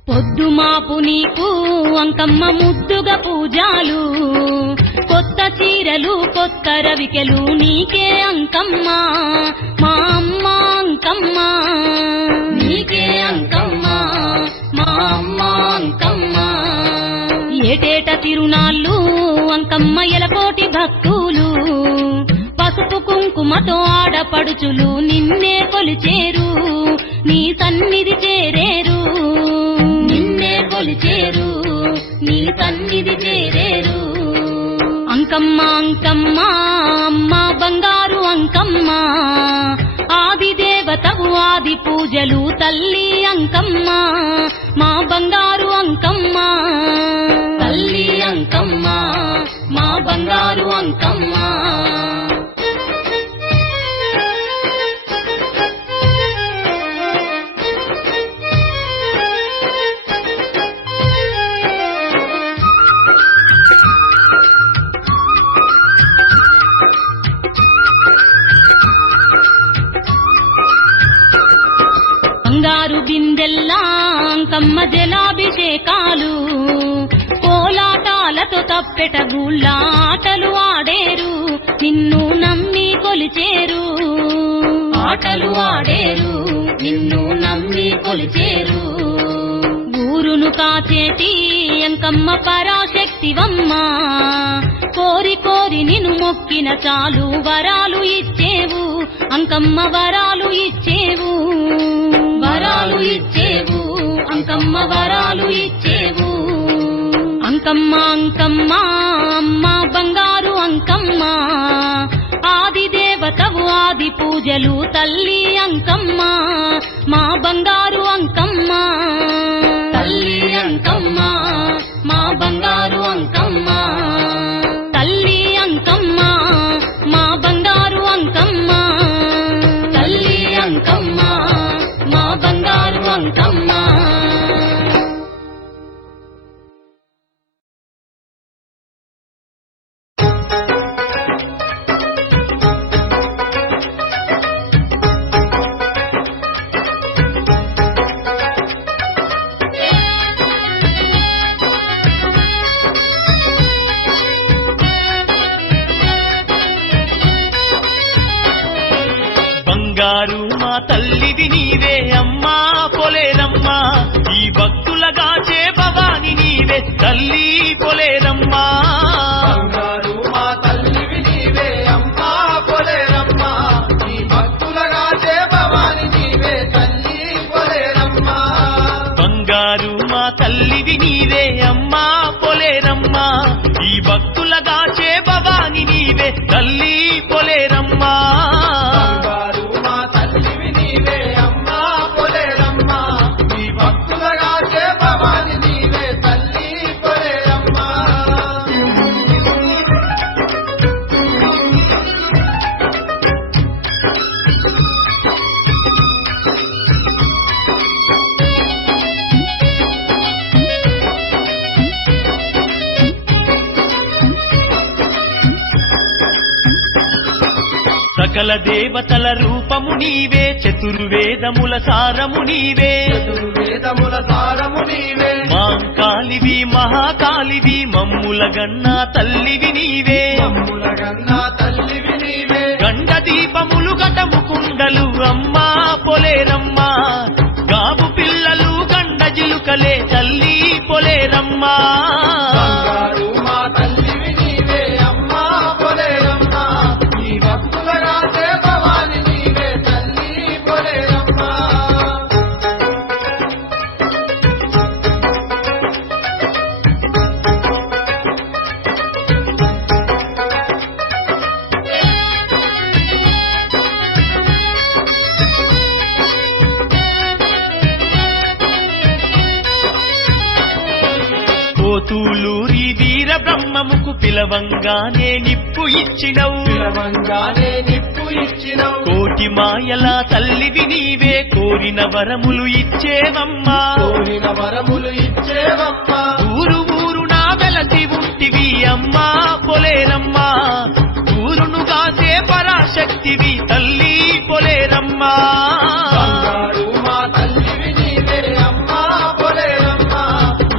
పొద్దుమాపు నీకు అంకమ్మ ముద్దుగా పూజాలు కొత్త చీరలు కొత్త రవికెలు నీకే అంకమ్మ మా అమ్మ అంకమ్మ నీకే అంకమ్మ మా అమ్మ అంకమ్మ ఏటేట తిరునాళ్ళు అంకమ్మ ఎలకోటి భక్తులు పసుపు కుంకుమతో ఆడపడుచులు నిన్నే కొలిచేరు నీ సన్నిధి చేరేరు నిన్నే కొలిచేరు నీ సన్నిధి చేరేరు అంకమ్మ అంకమ్మ అమ్మ బంగారు అంకమ్మ ఆది దేవతవు ఆది పూజలు తల్లి అంకమ్మ మా బంగారు అంకమ్మ తల్లి అంకమ్మ మా బంగారు అంకమ్మ బంగారు బిందెల్లా అంకమ్మ జలాభిషేకాలు కోలాటాలతో తప్పెట గూళ్ళ ఆటలు ఆడేరు నిన్ను నమ్మి కొలిచేరు ఆటలు ఆడేరు నిన్ను నమ్మి కొలిచేరు ఊరును కాచేటి అంకమ్మ పరాశక్తివమ్మ కోరి కోరి నిన్ను మొక్కిన చాలు వరాలు ఇచ్చేవు అంకమ్మ వరాలు ఇచ్చేవు వరాలు ఇచ్చేవు అంకమ్మ వరాలు ఇచ్చేవు అంకమ్మ అంకమ్మ అమ్మ బంగారు అంకమ్మ ఆది దేవతవు ఆది పూజలు తల్లి అంకమ్మ మా బంగారు అంకమ్మ తల్లి అంకమ్మ మా బంగారు అంకమ్మ తల్లి అంకమ్మ మా బంగారు అంకమ్మ తల్లి అంకమ్మ మా బంగారు అంకమ్మ బంగారు మా తల్లివి నీవే అమ్మా పొలేరమ్మా, ఈ భక్తులగాచే భవాని నీవే తల్లి పొలేరమ్మా. బంగారు మా తల్లివి నీవే అమ్మా పొలేరమ్మా, ఈ భక్తులగాచే భవాని నీవే తల్లి పొలేరమ్మా. బంగారు మా తల్లివి నీవే అమ్మా పొలేరమ్మా, ఈ భక్తులగాచే భవాని నీవే తల్లి పొలేరమ్మా. బంగారు మా తల్లివి నీవే అమ్మా పొలేరమ్మా, ఈ భక్తులగాచే భవాని నీవే తల్లి పొలేరమ్మా. సకల దేవతల రూపము నీవే, చతుర్వేదముల సారము నీవే, వేదముల సారము నీవే, మాంకాళివి మహాకాళివి మమ్ముల గన్నా తల్లివి నీవే. మమ్ములగన్నా తల్లివి నీవే, గండ దీపములు గటము కుండలు అమ్మా పొలేరమ్మా, గాబు పిల్లలు గండ జిలుకలే తల్లి పొలేరమ్మా. బంగారు మా తల్లివి నీవే అమ్మా పొలేరమ్మా, ఈ భక్తులగాచే భవాని నీవే తల్లి పొలేరమ్మా. పోతూలూరి వీర బ్రహ్మముకు పిలవంగానే నిప్పు ఇచ్చినవు, పిలవంగానే నిప్పు ఇచ్చినవు, కోటి మాయల తల్లివి నీవే కోరిన వరములు ఇచ్చేవమ్మా. కోరిన వరములు ఇచ్చేవమ్మా. ఊరు ఊరు నా వెలసి ఉంటివి అమ్మా పొలేరమ్మా, ఊరును కాసే పరాశక్తివి తల్లి పొలేరమ్మా. బంగారు మా తల్లివి నీవే అమ్మా పొలేరమ్మా,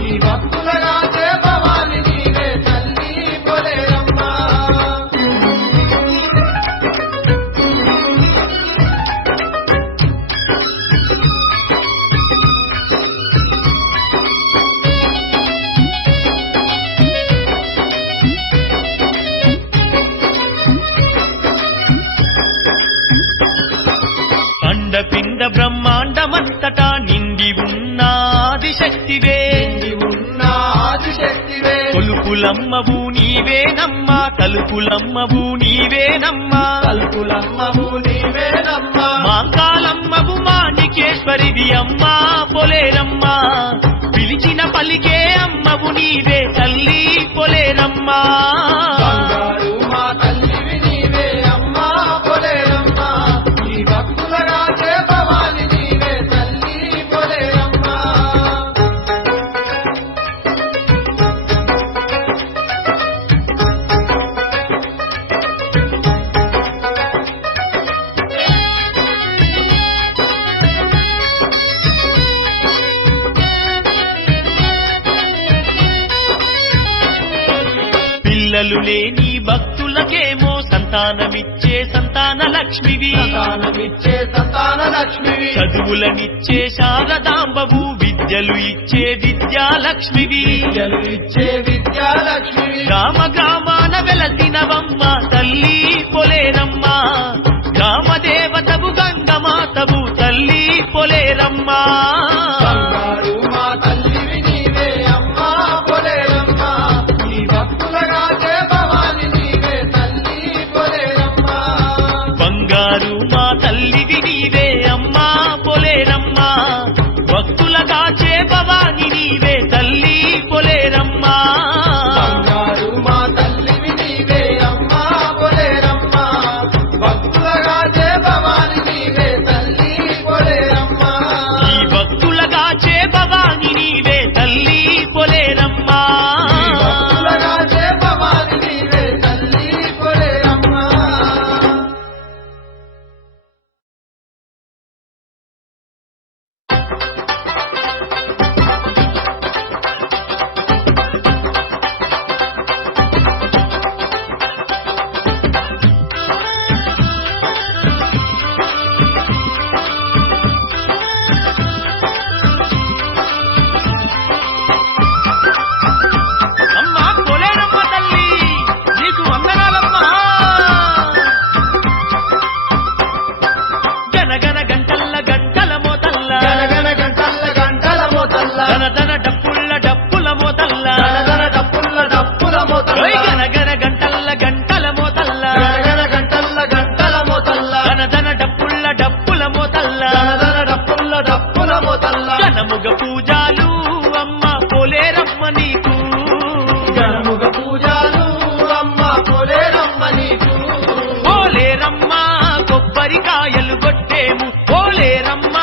ఈ భక్తులగాచే భవాని నీవే తల్లి పొలేరమ్మా. అండపిండ బ్రహ్మాండమంతటా నిండి ఉన్నాది శక్తివే, ఉన్న ఆదిశక్తివే, కొలుపులమ్మవు నీవేనమ్మా, తలుపులమ్మవు నీవేనమ్మా, తలుపులమ్మవు నీవేనమ్మా. మాంకాలమ్మవు మాణికేశ్వరివి అమ్మా పొలేరమ్మా, పిలిచిన పలికే అమ్మవు నీవే తల్లి పొలేరమ్మా. బంగారు మా తల్లివి నీవే అమ్మా పొలేరమ్మా, ఈ భక్తులగాచే భవాని నీవే తల్లి పొలేరమ్మా. పిల్లలు లేని భక్తులకేమో సంతానమిచ్చే సంతాన లక్ష్మివి, సంతానమిచ్చే సంతాన లక్ష్మివి, చదువులనిచ్చే శారదాంబవు విద్యలు ఇచ్చే విద్యాలక్ష్మివి. విద్యలు ఇచ్చే విద్యాలక్ష్మివి, గ్రామ గ్రామాన వెలసినవమ్మ తల్లి పొలేరమ్మా, గ్రామ దేవతవు గంగమాతవు తల్లి పొలేరమ్మా. బంగారు మా తల్లివి నీవే అమ్మా పొలేరమ్మా, ఈ భక్తులగాచే భవాని నీవే తల్లి పొలేరమ్మా. బంగారు మా తల్లివి నీవే అమ్మా పొలేరమ్మా, భక్తులగాచే భవాని నీవే తల్లి పొలేరమ్మా. బంగారు మా తల్లివి నీవే అమ్మా పొలేరమ్మా, భక్తులగాచే భవాని నీవే తల్లి పొలేరమ్మా. ఈ భక్తులగాచే భవాని నీవే తల్లి పొలేరమ్మా. ఈ భక్తులగాచే భవాని నీవే తల్లి పొలేరమ్మా. కొబ్బరికాయలు కొట్టేము పోలేరమ్మ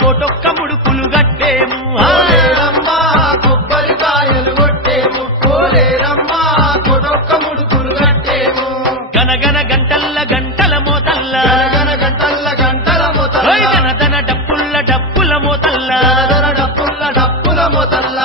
కోటొక్క ముడుపులు గట్టేము పోలేరమ్మ కొబ్బరికాయలు కొట్టేము పోలేరమ్మ కొడొక్క ముడుపులు కట్టేము గనగన గంటల్ల గంటల మోతల్ల గనగన గంటల్ల గంటల మోతల్ల గనదన డప్పుల్ల డప్పుల మోతల్ల గనగన డప్పుల డప్పుల మోతల్ల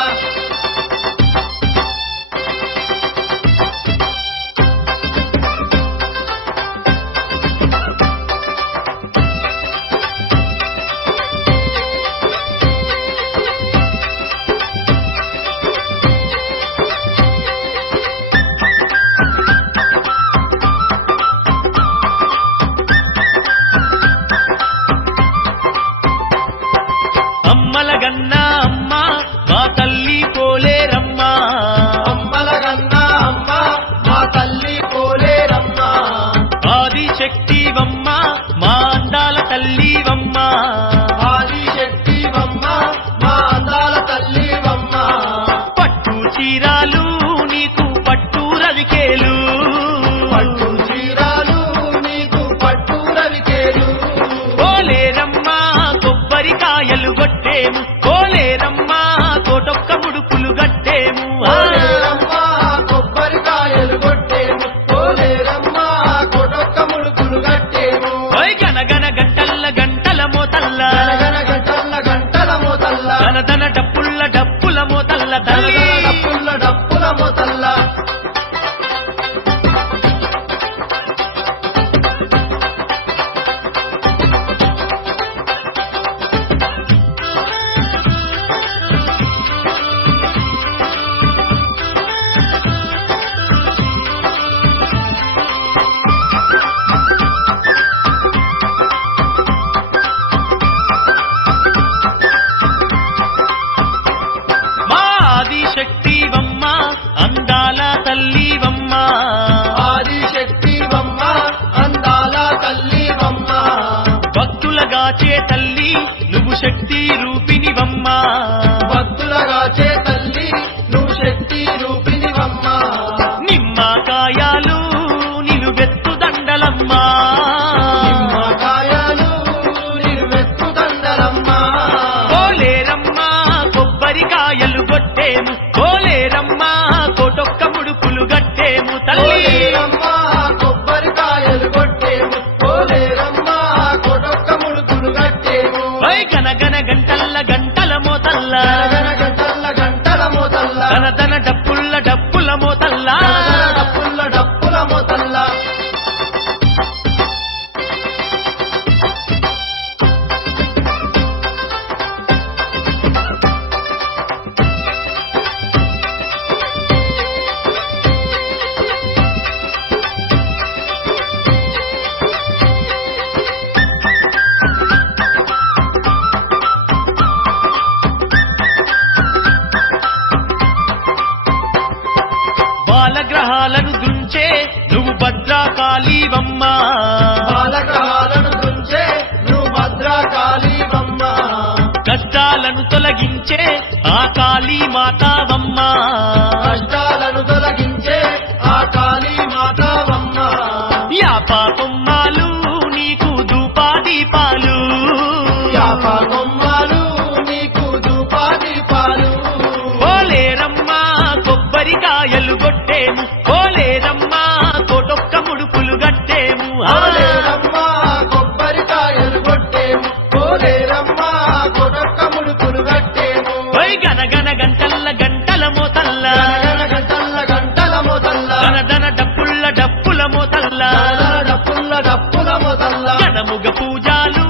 అమ్మల గన్నా అమ్మ మా తల్లి పోలేరమ్మ అమ్మల గన్నా అమ్మ మా తల్లి పోలేరమ్మ ఆదిశక్తివమ్మ మా అందాల తల్లివమ్మ ఆదిశక్తివమ్మ మా అందాల తల్లివమ్మ పట్టు చీరాలు నీకు పట్టు రవికేలు పట్టు చీరాలు నీకు పట్టు రవికేలు పోలేరమ్మ కొబ్బరికాయలు కొట్టేము పోలేరమ్మ కోటొక్క ముడుపులు గట్టేము పోలేరమ్మ కొబ్బరికాయలు కొట్టేము పోలేరమ్మ కొడొక్క ముడుపులు కట్టేము గనగన గంటల్ల గంటల మోతల్ల గనగన గంటల్ల గంటల మోతల్ల ధనధన డప్పుల్ల డప్పుల మోతల్ల తల్లి గనగన డప్పుల డప్పుల మోతల్ల మా ఆదిశక్తివమ్మ అందాల తల్లివమ్మ ఆదిశక్తివమ్మ అందాల తల్లివమ్మ భక్తులగాచే తల్లి నువ్వు శక్తి రూపినివమ్మ భక్తులగాచే తల్లి నువ్వు శక్తి రూపినివమ్మ నిమ్మకాయాలు నిలువెత్తు దండలమ్మ నిమ్మకాయలు నిలువెత్తు దండలమ్మ పోలేరమ్మ కొబ్బరికాయలు కొట్టేము పోలేరమ్మ కోటొక్క ముడుపులు గట్టేము తల్లి పోలేరమ్మ కొబ్బరికాయలు కొట్టేము పోలేరమ్మ కొడొక్క ముడుపులు కట్టేము గనగన గంటల్ల గంటల మోతల్ల గనగన గంటల్ల గంటల మోతల్ల ధనధన డప్పుల్ల డప్పుల మోతల్ల గనగన డప్పుల డప్పుల మోతల్ల బాలగ్రహాలను దృంచే నువ్వు భద్రకాళీవమ్మ బాలకాలను గుంచే నువ్వు భద్రకాళీవమ్మ కష్టాలను తొలగించే ఆ కాళీ మాతావమ్మ కష్టాలను తొలగించే ఆ కాళీ మాతావమ్మ యాపాకొమ్మాలు నీకు ధూపాదీపాలు యాప కొమ్మలు నీకు ధూపాదీపాలు పోలేరమ్మ కొబ్బరికాయలు కొట్టేము పోలేరమ్మ కోటొక్క ముడుపులు గట్టేము పోలేరమ్మ కొబ్బరికాయలు కొట్టేము పోలేరమ్మ కొడొక్క ముడుపులు కట్టేము గనగన గంటల్ల గంటల మోతల్ల గనగన గంటల్ల గంటల మోతల్ల ధనధన డప్పుల్ల డప్పుల మోతల్ల గనగన డప్పుల డప్పుల మోతల్ల జనముగ పూజాలు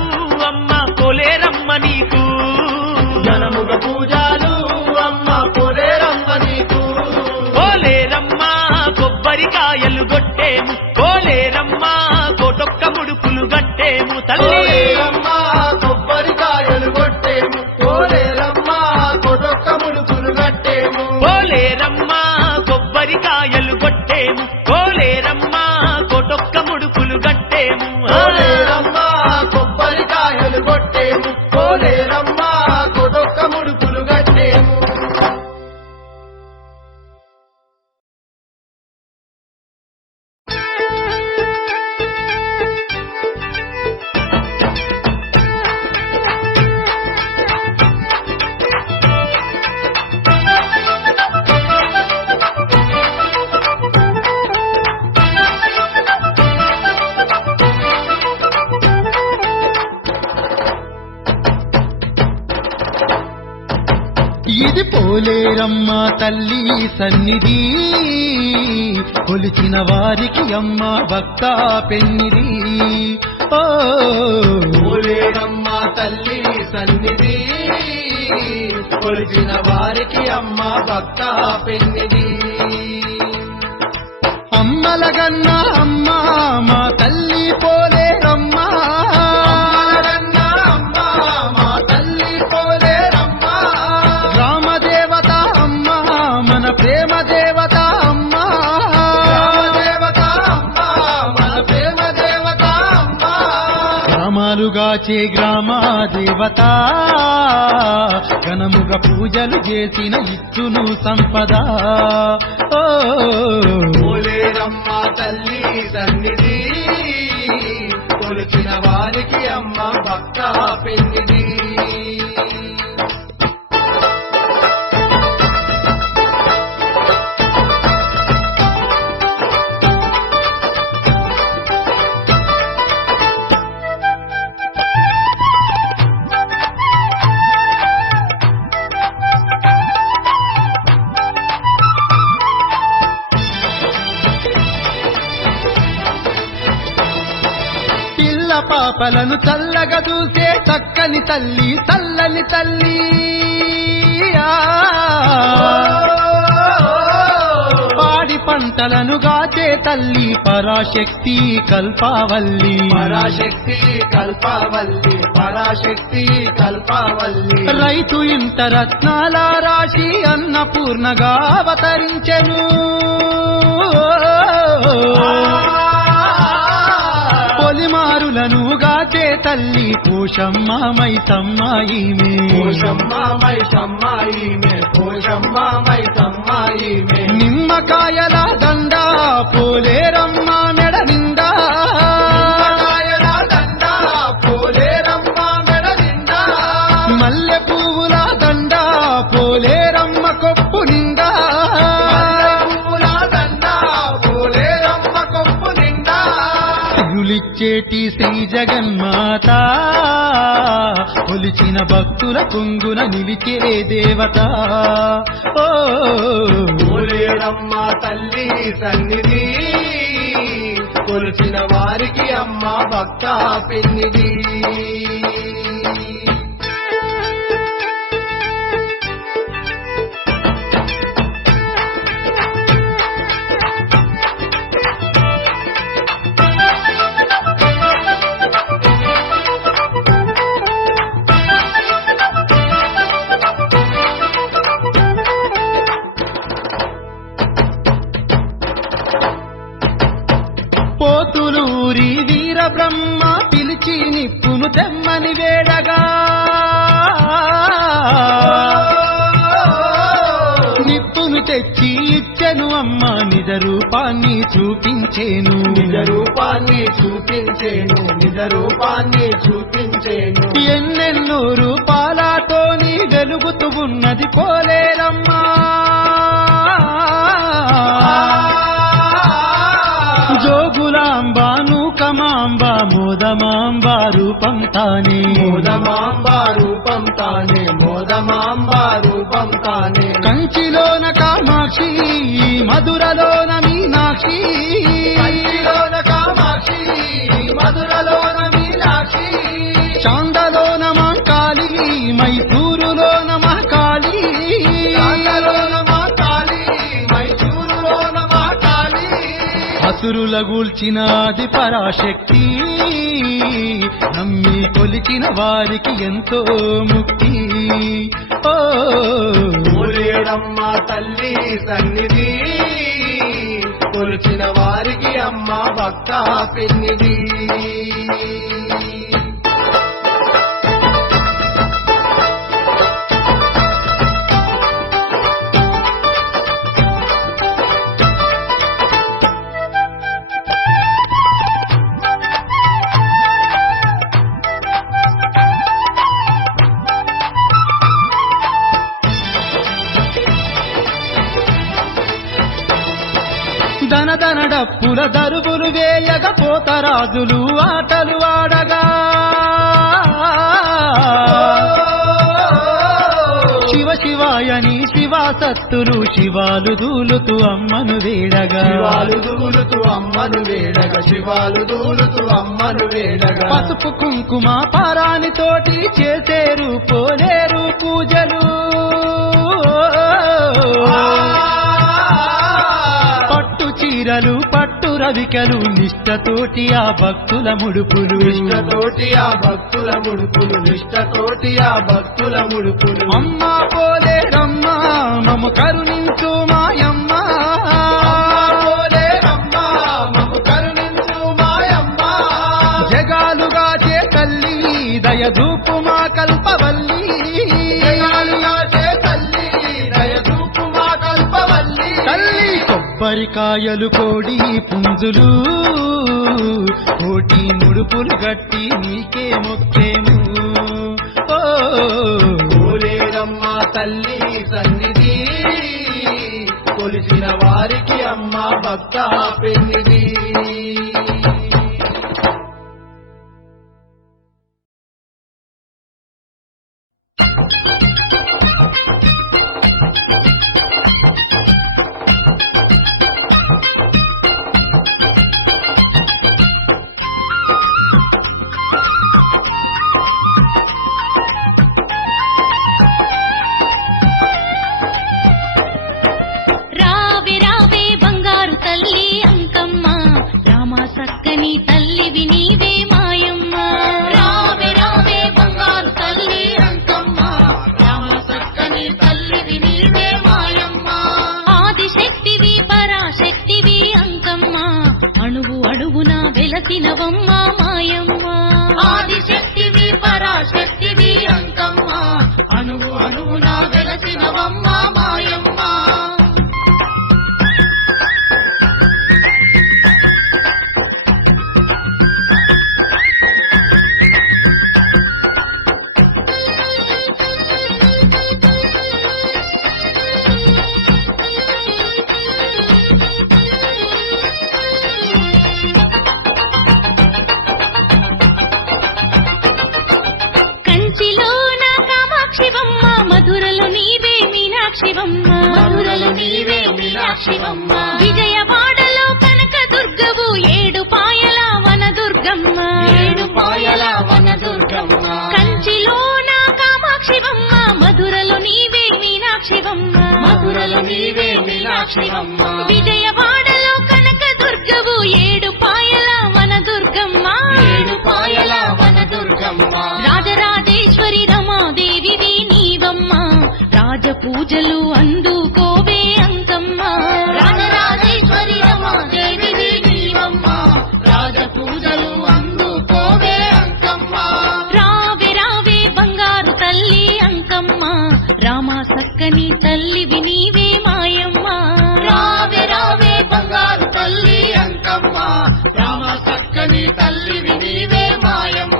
అమ్మ పోలేరమ్మ నీకు జనముగ పూజలు అమ్మ పోలేరమ్మ నీకు పోలేరమ్మ కొబ్బరికాయలు కొట్టేము పోలేరమ్మ కోటొక్క ముడుపులు గట్టేము తల్లి పోలేరమ్మ కొబ్బరికాయలు కొట్టేము పోలేరమ్మ కొడొక్క ముడుపులు కట్టేము పోలేరమ్మ కొబ్బరికాయలు కొట్టేము పోలేరమ్మ కోటొక్క ముడుపులు గట్టేము పోలేరమ్మ కొబ్బరికాయలు కొట్టేము పోలేరమ్మ కొడొక్క ముడుపులు కట్టేము ఇది పోలేరమ్మ తల్లి సన్నిధి, కొలిచిన వారికి అమ్మ భక్త పెన్నిది. ఓ పోలేరమ్మ తల్లి సన్నిధి, కొలిచిన వారికి అమ్మ భక్త పెన్నిది. అమ్మలగన్న అమ్మ మా తల్లి పోలేరమ్మ, అమ్మలగన్న అమ్మ మా తల్లి పోలేరమ్మ. గ్రామ దేవత అమ్మ మన ప్రేమ దేవత అమ్మ, గ్రామ దేవత అమ్మ మన ప్రేమ దేవత అమ్మ. గ్రామాలుగాచే గ్రామ దేవత, ఘనముగా పూజలు చేసిన ఇచ్చును సంపద. ఓ పోలేరమ్మ తల్లి సన్నిధి, కొలిచిన వారికి అమ్మ భక్త పెన్నిది. పాపలను చల్లగా చూసే చక్కని తల్లి, చల్లని తల్లి. పాడి పంటలను గాచే తల్లి పరాశక్తి కల్పావల్లి, పరాశక్తి కల్పావల్లి, పరాశక్తి కల్పావల్లి. రైతు ఇంట రత్నాల రాశి అన్నపూర్ణగా అవతరించెను. పొలిమారులను గాచే తల్లి పోషమ్మ మైసమ్మ ఈమె, పోషమ్మ మైసమ్మ ఈమె, పోషమ్మ మైసమ్మ ఈమె. నిమ్మకాయల దండ పోలేరమ్మ మెడ నిండా, నిమ్మకాయల దండ పోలేరమ్మ మెడ నిండా. మల్లె పువ్వుల దండ పోలేరమ్మ కొప్పు నిండా, ఇచ్చేటి శ్రీ జగన్మాత, కొలిచిన భక్తుల కొంగున నిలిచే దేవత. ఓ పోలేరమ్మ తల్లి సన్నిధి, కొలిచిన వారికి అమ్మ భక్త పెన్నిది. పోతులూరి వీర బ్రహ్మ పిలిచి నిప్పును తెమ్మని వేడగా, నిప్పును తెచ్చి ఇచ్చెను అమ్మ నిజ రూపాన్ని చూపించేను, నిజ రూపాన్ని చూపించేను, నిజ రూపాన్ని చూపించేను. ఎన్నెన్నో రూపాలతోని వెలుగుతూ ఉన్నది పోలేరమ్మా. జోగులాంబ నూకమాంబ మోదమాంబ రూపం తానే, మోదమాంబ రూపం తానే, మోదమాంబ రూపం తానే. కంచిలోన కామాక్షి, మధురలోన మీనాక్షి, కంచిలోన కామాక్షి, మధురలోన మీనాక్షి. చాందలోన మహంకాళి, మైసూరులోన మహంకాళి, చాందలోన మహంకాళి, మైసూరులోన మహంకాళి. అసురుల గూల్చినాది పరాశక్తి, నమ్మి కొలిచిన వారికి ఎంతో ముక్తి. ఓ పోలేరమ్మ తల్లి సన్నిధి, కొలిచిన వారికి అమ్మ భక్త పెన్నిది. ధనధన డప్పుల దరువులు వేయగా పోతరాజులు ఆటలు ఆడగా, శివ శివాయ సత్తులు శివాలు దూలుతూ అమ్మను వేడగా శివాలు దూలుతూ అమ్మను వేడగా శివాలు దూలుతూ అమ్మను వేడగా పసుపు కుంకుమ పారాని తోటి చేసేరు పోలేరు పూజలు పట్టు చీరలు పట్టు రవికలు నిష్టతోటి ఆ భక్తుల ముడుపులు నిష్టతోటి ఆ భక్తుల ముడుపులు నిష్టతోటి ఆ భక్తుల ముడుపులు అమ్మా పోలేరమ్మ మము కరుణించు మాయమ్మ పోలేరమ్మా మమ్ము కరుణించు మాయమ్మ జగాలుగా చే తల్లి దయదూపు మా కల్పవల్లి జగాలుగా చే తల్లి దయచూపు మా కల్పవల్లి తల్లి కొబ్బరికాయలు కోడి పుంజులు కోటి ముడుపులు గట్టి నీకే మొక్కేము ఓ పోలేరమ్మా తల్లి సన్నిధి కొలిసిన వారికి అమ్మ భక్త పెన్నిధి రావే రావే బంగారు తల్లి అంకమ్మ రామ సక్కని తల్లివి నీవే మాయమ్మ రావే రావే బంగారు తల్లి అంకమ్మ రామ సక్కని తల్లివి నీవే మాయమ్మ ఆదిశక్తివి పరాశక్తివి అంకమ్మ అణువు అణువున వెలసినవమ్మ మాయమ్మ ఆదిశక్తివి పరాశక్తివి అంకమ్మ అణువు అణువున వెలసినవమ్మ మాయమ్మ కంచిలో నా కామాక్షివమ్మ మధురలో నీవే మీనాక్షివమ్మ మధురలో నీవే మీనాక్షివమ్మ విజయవాడలో కనక దుర్గవు ఏడు పాయల వన దుర్గమ్మ ఏడు పాయల వన దుర్గమ్మ కంచిలో నా కామాక్షివమ్మ మధురలో నీవే మీనాక్షివమ్మ మధురలో నీవే మీనాక్షివమ్మ విజయవాడలో కనక దుర్గవు ఏడు పాయల వన దుర్గమ్మ ఏడు పాయల వన దుర్గమ్మ రాజరాజేశ్వరి రమాదేవివి నీవమ్మ రాజ పూజలు అందుకోవే అంకమ్మ రాజరాజేశ్వరి రమాదేవివి నీవమ్మ రాజ పూజలు అందుకోవే అంకమ్మ రావే రావే బంగారు తల్లి అంకమ్మ రామ సక్కని తల్లివి నీవే మాయమ్మ రావే రావే బంగారు తల్లి అంకమ్మ రామ సక్కని తల్లివి నీవే మాయమ్మ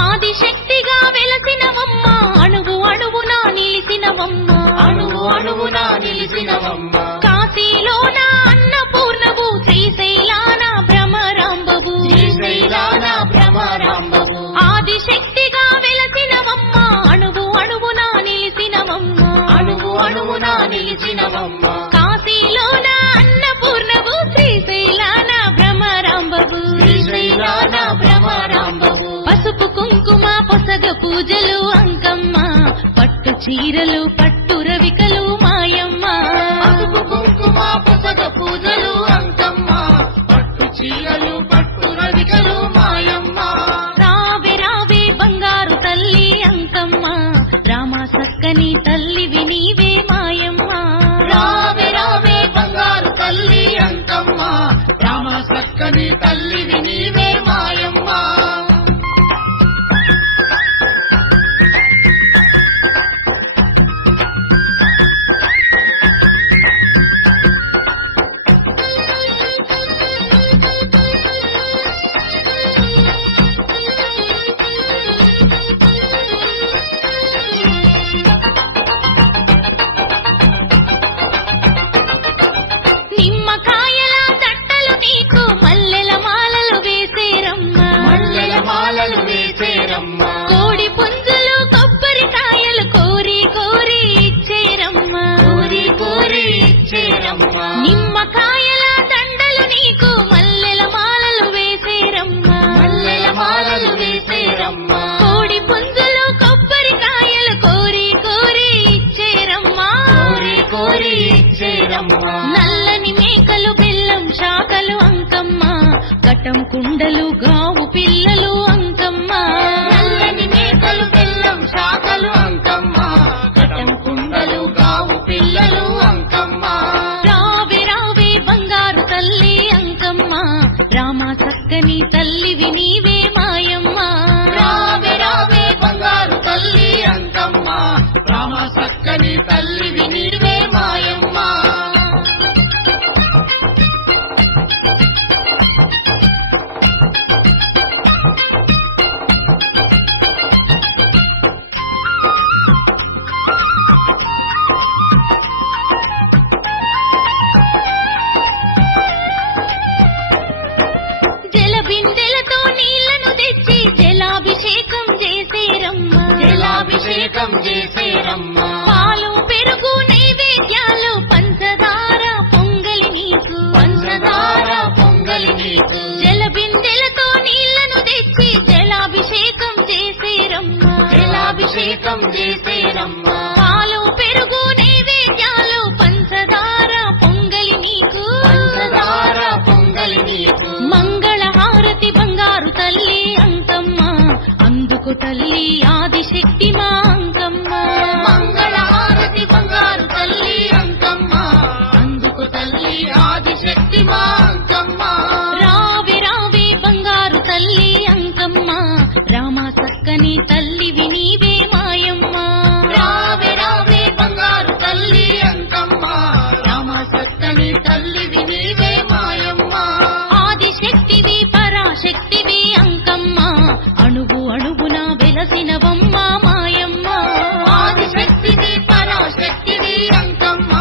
ఆదిశక్తిగా వెలసినవమ్మ అణువు అణువున నిలిసినవమ్మ అణువు అణువున నిలిసినవమ్మ కాశీలోన అన్నపూర్ణవు శ్రీశైలాన భ్రమరాంబవు శ్రీశైలాన భ్రమరాంబవు ఆదిశక్తిగా వెలసినవమ్మ అణువు అణువున నిలిసినవమ్మ అణువు అణువున నిలిసినవమ్మ కాశీలోన అన్నపూర్ణవు శ్రీశైలాన భ్రమరాంబవు శ్రీశైలాన భ్రమరాంబవు పసుపు కుంకుమ పొసగ పూజలు అంకమ్మ పట్టు చీరలు పట్టు రవికలు మాయమ్మ పసుపు కుంకుమ పొసగ పూజలు అంకమ్మ పట్టు చీరలు పట్టు రవికలు మాయమ్మ రావే రావే బంగారు తల్లి అంకమ్మ రామ సక్కని తల్లివి నీవే మాయమ్మ రావే రావే బంగారు తల్లి అంకమ్మ రామ సక్కని తల్లివి నీవే మాయమ్మ ఘటం కుండలు గావు పిల్లలు అంకమ్మ నల్లని మేకలు బెల్లం శాఖలు అంకమ్మ ఘటం కుండలు గావు పిల్లలు అంకమ్మ రావే రావే బంగారు తల్లి అంకమ్మ రామ చక్కని తల్లివి నీవే మాయమ్మ రావే రావే బంగారు తల్లి అంకమ్మ రామ చక్కని తల్లివి నీవే మాయమ్మ జలబిందెలతో నీళ్లను తెచ్చి జలాభిషేకం చేసేరమ్మ జలాభిషేకం చేసేరమ్మ పాలు పెరుగు నైవేద్యాలు పంచదార పొంగలి నీకు పంచదార పొంగలి నీకు జలబిందెలతో నీళ్లను తెచ్చి జలాభిషేకం చేసేరమ్మ జలాభిషేకం చేసేరమ్మ పాలు పెరుగు నైవేద్యాలు పంచదార పొంగలి నీకు పంచదార పొంగలి నీకు మంగళహారతి బంగారు తల్లి అంకమ్మ అందుకు తల్లి ఆదిశక్తి మా అంకమ్మ మంగళహారతి బంగారు తల్లి అంకమ్మ అందుకు తల్లి ఆదిశక్తి మా అంకమ్మ రావి రావి బంగారు తల్లి అంకమ్మ రామ సక్కని తల్లివి నీవే మాయమ్మ రావి రావి బంగారు తల్లి అంకమ్మ రామ సక్కని తల్లివి నీవే మాయమ్మ ఆదిశక్తివి పరాశక్తివి అంకమ్మ అణువు అణువున వెలసినవమ్మ మాయమ్మ ఆదిశక్తివి పరాశక్తివి అంకమ్మ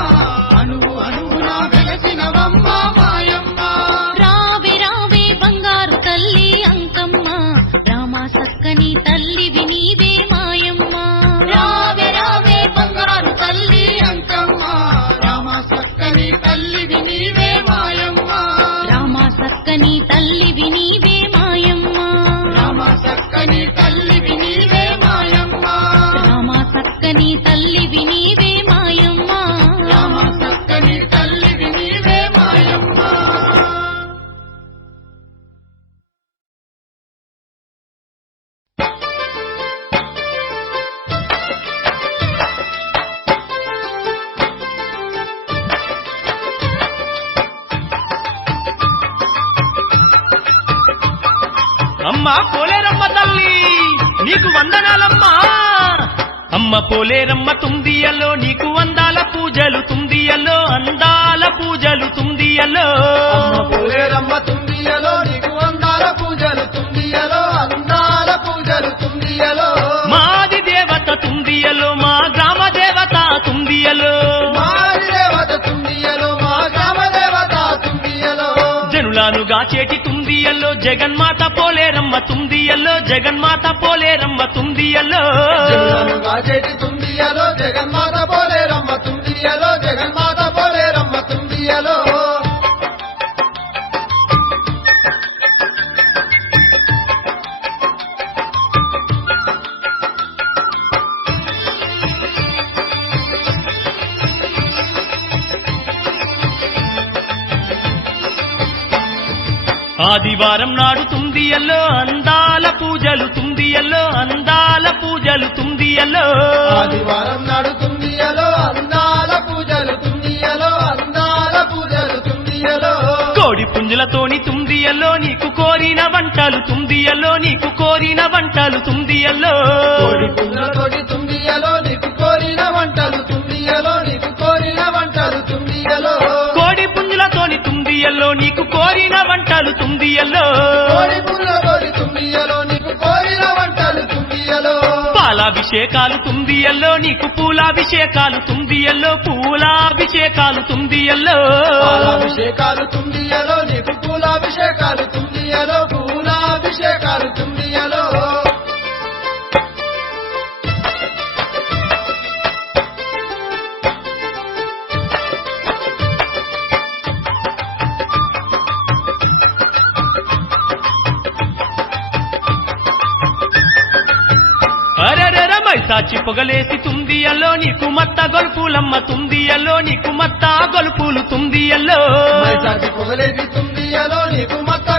అణువు అణువున వెలసినవమ్మ మాయమ్మ రావి రావి బంగారు తల్లి అంకమ్మ రామ సక్కని తల్లివి నీవే మాయమ్మ రావి రావి బంగారు తల్లి అంకమ్మ రామ సక్కని తల్లివి నీవే మాయమ్మ రామ సక్కని తల్లివి నీవే మాయమ్మ రామ సక్కని తల్లివి నీవే మాయమ్మ రామ సక్కని తల్లివి నీవే మాయమ్మ రామ సక్కని తల్లివి నీవే మాయమ్మ అమ్మ పోలేరమ్మ తల్లి నీకు వందనాలమ్మా అమ్మ పోలేరమ్మ తుందియలో నీకు వందాల పూజలు తుందియలో అందాల పూజలు తుందియలో పోలేరమ్మ తుండియలో నీకు అందాల పూజలు తుండియలో అందాల పూజలు తుండియలో మాది దేవత తుందియలో మా గ్రామ దేవత తుందియలో మారి దేవత తుండియలో మా గ్రామ దేవత తుండియలో జనులాను గాచేటి తుందియల్లో జగన్మాత పోలేరమ్మ తుందియల్లో జగన్మాత పోలేరమ్మ తుందియల్లో గాచేటి తుండియలో జగన్మాత పోలేరమ్మ తుండియలో జగన్మాత పోలేరమ్మ తుండియలో ఆదివారం నాడు తుందియల్లో అందాల పూజలు తుందియల్లో అందాల పూజలు తుందియల్లో ఆదివారం నాడు తుండియలో అందాల పూజలు తుండియలో అందాల పూజలు తుండియలో కోడి పుంజులతోని తుందియల్లో నీకు కోరిన వంటలు తుందియల్లో నీకు కోరిన వంటలు తుందియల్లో కోడి పుంజులతోటి తుండియలో నీకు కోరిన వంటలు తుండియలో నీకు కోరిన వంటలు తుండియలో కోడి పుంజులతోని తుందియల్లో నీకు కోరిన వంటలు తుందియల్లో కోడి పుంజులతోటి తుండియలో నీకు కోరిన వంటలు తుండియలో పాలాభిషేకాలు తుందియల్లో నీకు పూలాభిషేకాలు తుందియల్లో పూలాభిషేకాలు తుందియల్లో పాలాభిషేకాలు తుండియలో నీకు పూలాభిషేకాలు తుండియలో పూలాభిషేకాలు తుండియలో అరరర మైసాచి పొగలేసి తుందియల్లో నీకు మత్త గొలుపులమ్మ తుందియల్లో నీకు మత్త గొలుపులు తుందియల్లో మైసాచి పొగలేసి తుండియలో నీకు మత్త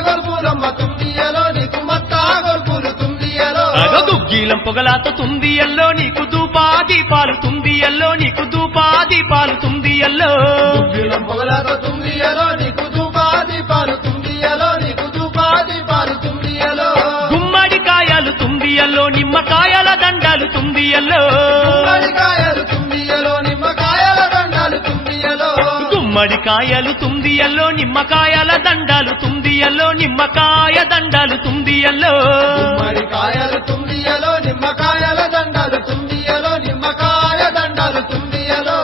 గుగ్గిలం పొగలాతో తుందియల్లో నీకు ధూపా దీపాలు తుందియల్లో నీకు ధూపా దీపాలు తుందియల్లో గుగ్గిలం పొగలాతో తుందియలో నీకు ధూపాది పాలు తుందియలో నీకు ధూపాది పాలు తుందియలో గుమ్మడికాయలు తుందియల్లో నిమ్మకాయల దండాలు తుందియల్లో గుమ్మడికాయలు తుందియలో నిమ్మకాయల దండాలు తుందియలో గుమ్మడికాయలు తుందియల్లో నిమ్మకాయల దండాలు తుందియల్లో నిమ్మకాయ దండాలు తుందియల్లో గుమ్మడికాయలు తుందియలో నిమ్మకాయల దండాలు తుందియలో నిమ్మకాయ దండాలు తుందియలో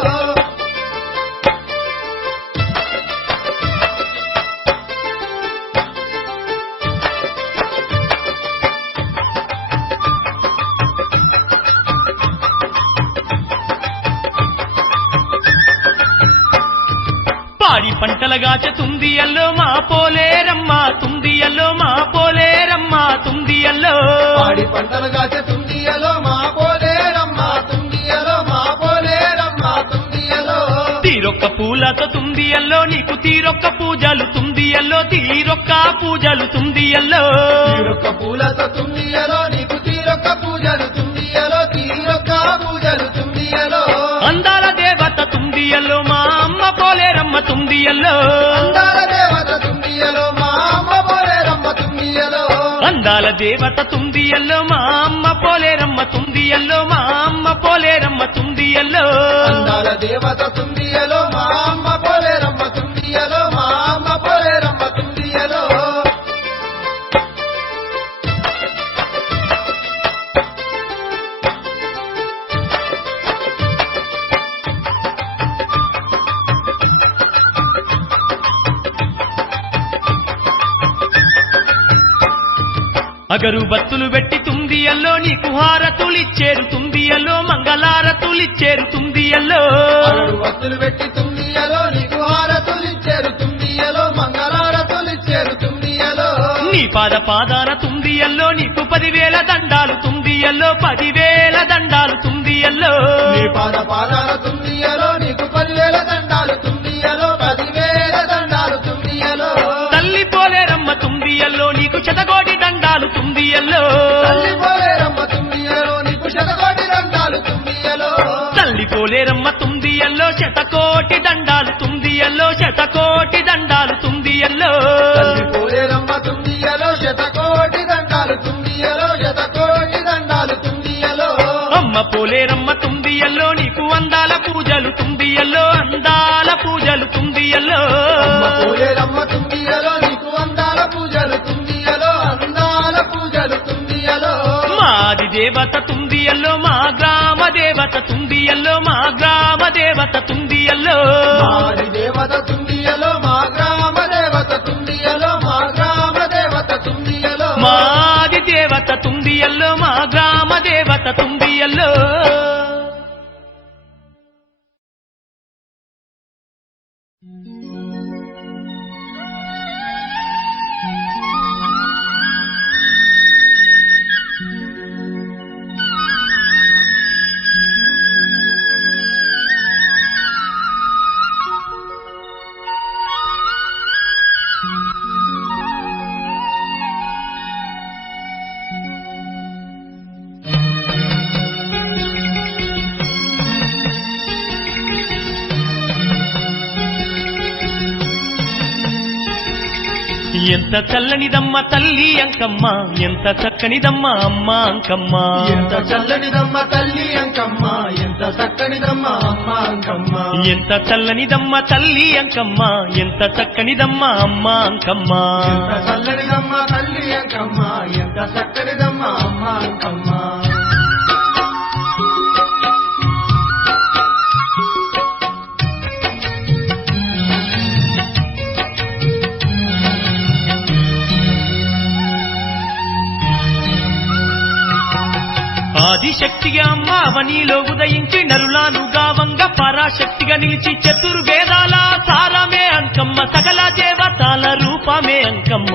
పాడి పంటలగాచ తుందియల్లో మా పోలేరమ్మ తుందియల్లో మా పోలేరమ్మ తుందియల్లో పాడి పంటలు కాచే తుందియలో మా పోలేరమ్మ తుందియలో మా పోలేరమ్మ తుందియలో తీరొక్క పూలతో తుందియల్లో నీకు తీరొక్క పూజలు తుందియల్లో తీరొక్క పూజలు తుందియల్లో తీరొక్క పూలతో తుందియలో నీకు తీరొక్క పూజలు తుందియలో తీరొక్క పూజలు తుందియలో అందాల దేవత తుందియల్లో మా అమ్మ పోలేరమ్మ తుందియల్లో అందాల దేవత తుందియలో మా అమ్మ పోలేరమ్మ తుందియలో అందాల దేవత తుందియల్లో మా అమ్మ పోలేరమ్మ తుందియల్లో మా అమ్మ పోలేరమ్మ తుందియల్లో అందాల దేవత తుందియలో మా అమ్మ పోలేరమ్మ తుందియలో మా అమ్మ పోలేరమ్మ తుందియలో అగరు బత్తులు పెట్టి తుందియల్లో నీకు హారతులిచ్చేరు తుందియల్లో మంగళారతులిచ్చేరు తుందియల్లో అరడు వత్తులు పెట్టి తుందియలో నీకు హారతులిచ్చేరు తుందియలో మంగళారతులిచ్చేరు తుందియలో నీ పాదాన తుందియల్లో నీకు 10,000 దండాలు తుందియల్లో 10,000 దండాలు తుందియల్లో నీ పాదాల తుందియలో నీకు 10,000 దండాలు తుందియలో 10,000 దండాలు తుందియలో తల్లి పోలేరమ్మ తుందియల్లో నీకు శతకోటి దండాలు తుందియల్లో తల్లి పోలేరమ్మ తుందియలో నీకు శతకోటి దండాలు తుందియలో తల్లి పోలేరమ్మ తుందియల్లో శతకోటి దండాలు తుందియల్లో శతకోటి దండాలు తుందియల్లో తల్లి పోలేరమ్మ తుందియలో శతకోటి దండాలు తుందియలో శతకోటి దండాలు తుందియలో అమ్మ పోలేరమ్మ తుందియల్లో నీకు అందాల పూజలు తుందియల్లో అందాల పూజలు తుందియల్లో అమ్మ పోలేరమ్మ తుందియలో నీకు అందాల పూజలు తుందియలో అందాల పూజలు తుందియలో మాది దేవత తుందియల్లో మా గ్రామ దేవత తుందియల్లో మా గ్రామ దేవత తుందియల్లో మాది దేవత తుందియలో మా గ్రామ దేవత తుందియలో మా గ్రామ దేవత తుందియలో మాది దేవత తుందియల్లో మా గ్రామ దేవత తుందియల్లో ఎంత చల్లనిదమ్మ తల్లి అంకమ్మ ఎంత చక్కనిదమ్మ అమ్మ అంకమ్మ ఎంత చల్లనిదమ్మ తల్లి అంకమ్మ ఎంత చక్కనిదమ్మ అమ్మ అంకమ్మ ఎంత చల్లనిదమ్మ తల్లి అంకమ్మ ఎంత చక్కనిదమ్మ అమ్మ అంకమ్మ ఎంత చల్లనిదమ్మ తల్లి అంకమ్మ ఎంత చక్కనిదమ్మ అమ్మ అంకమ్మ ఆదిశక్తిగా అమ్మ అవనిలో ఉదయించి నరులానుగా వంగ పరాశక్తిగా నిలిచి చతుర్వేదాల సారమే అంకమ్మ సకల దేవతల రూపమే అంకమ్మ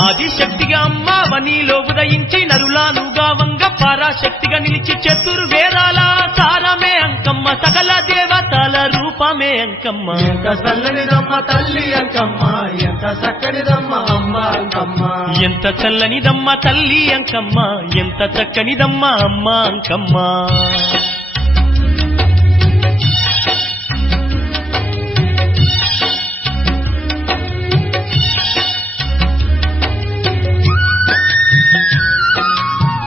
ఆదిశక్తిగా అమ్మ అవనిలో ఉదయించి నరులానుగా వంగ పరాశక్తిగా నిలిచి చతుర్వేదాల సారమే అంకమ్మ సకల దేవతల రూపమే అంకమ్మ ఎంత చల్లనిదమ్మ తల్లి అంకమ్మ ఎంత ఎంత చక్కనిదమ్మ అమ్మ అంకమ్మ ఎంత చల్లనిదమ్మ తల్లి అంకమ్మ ఎంత చక్కనిదమ్మ అమ్మ అంకమ్మ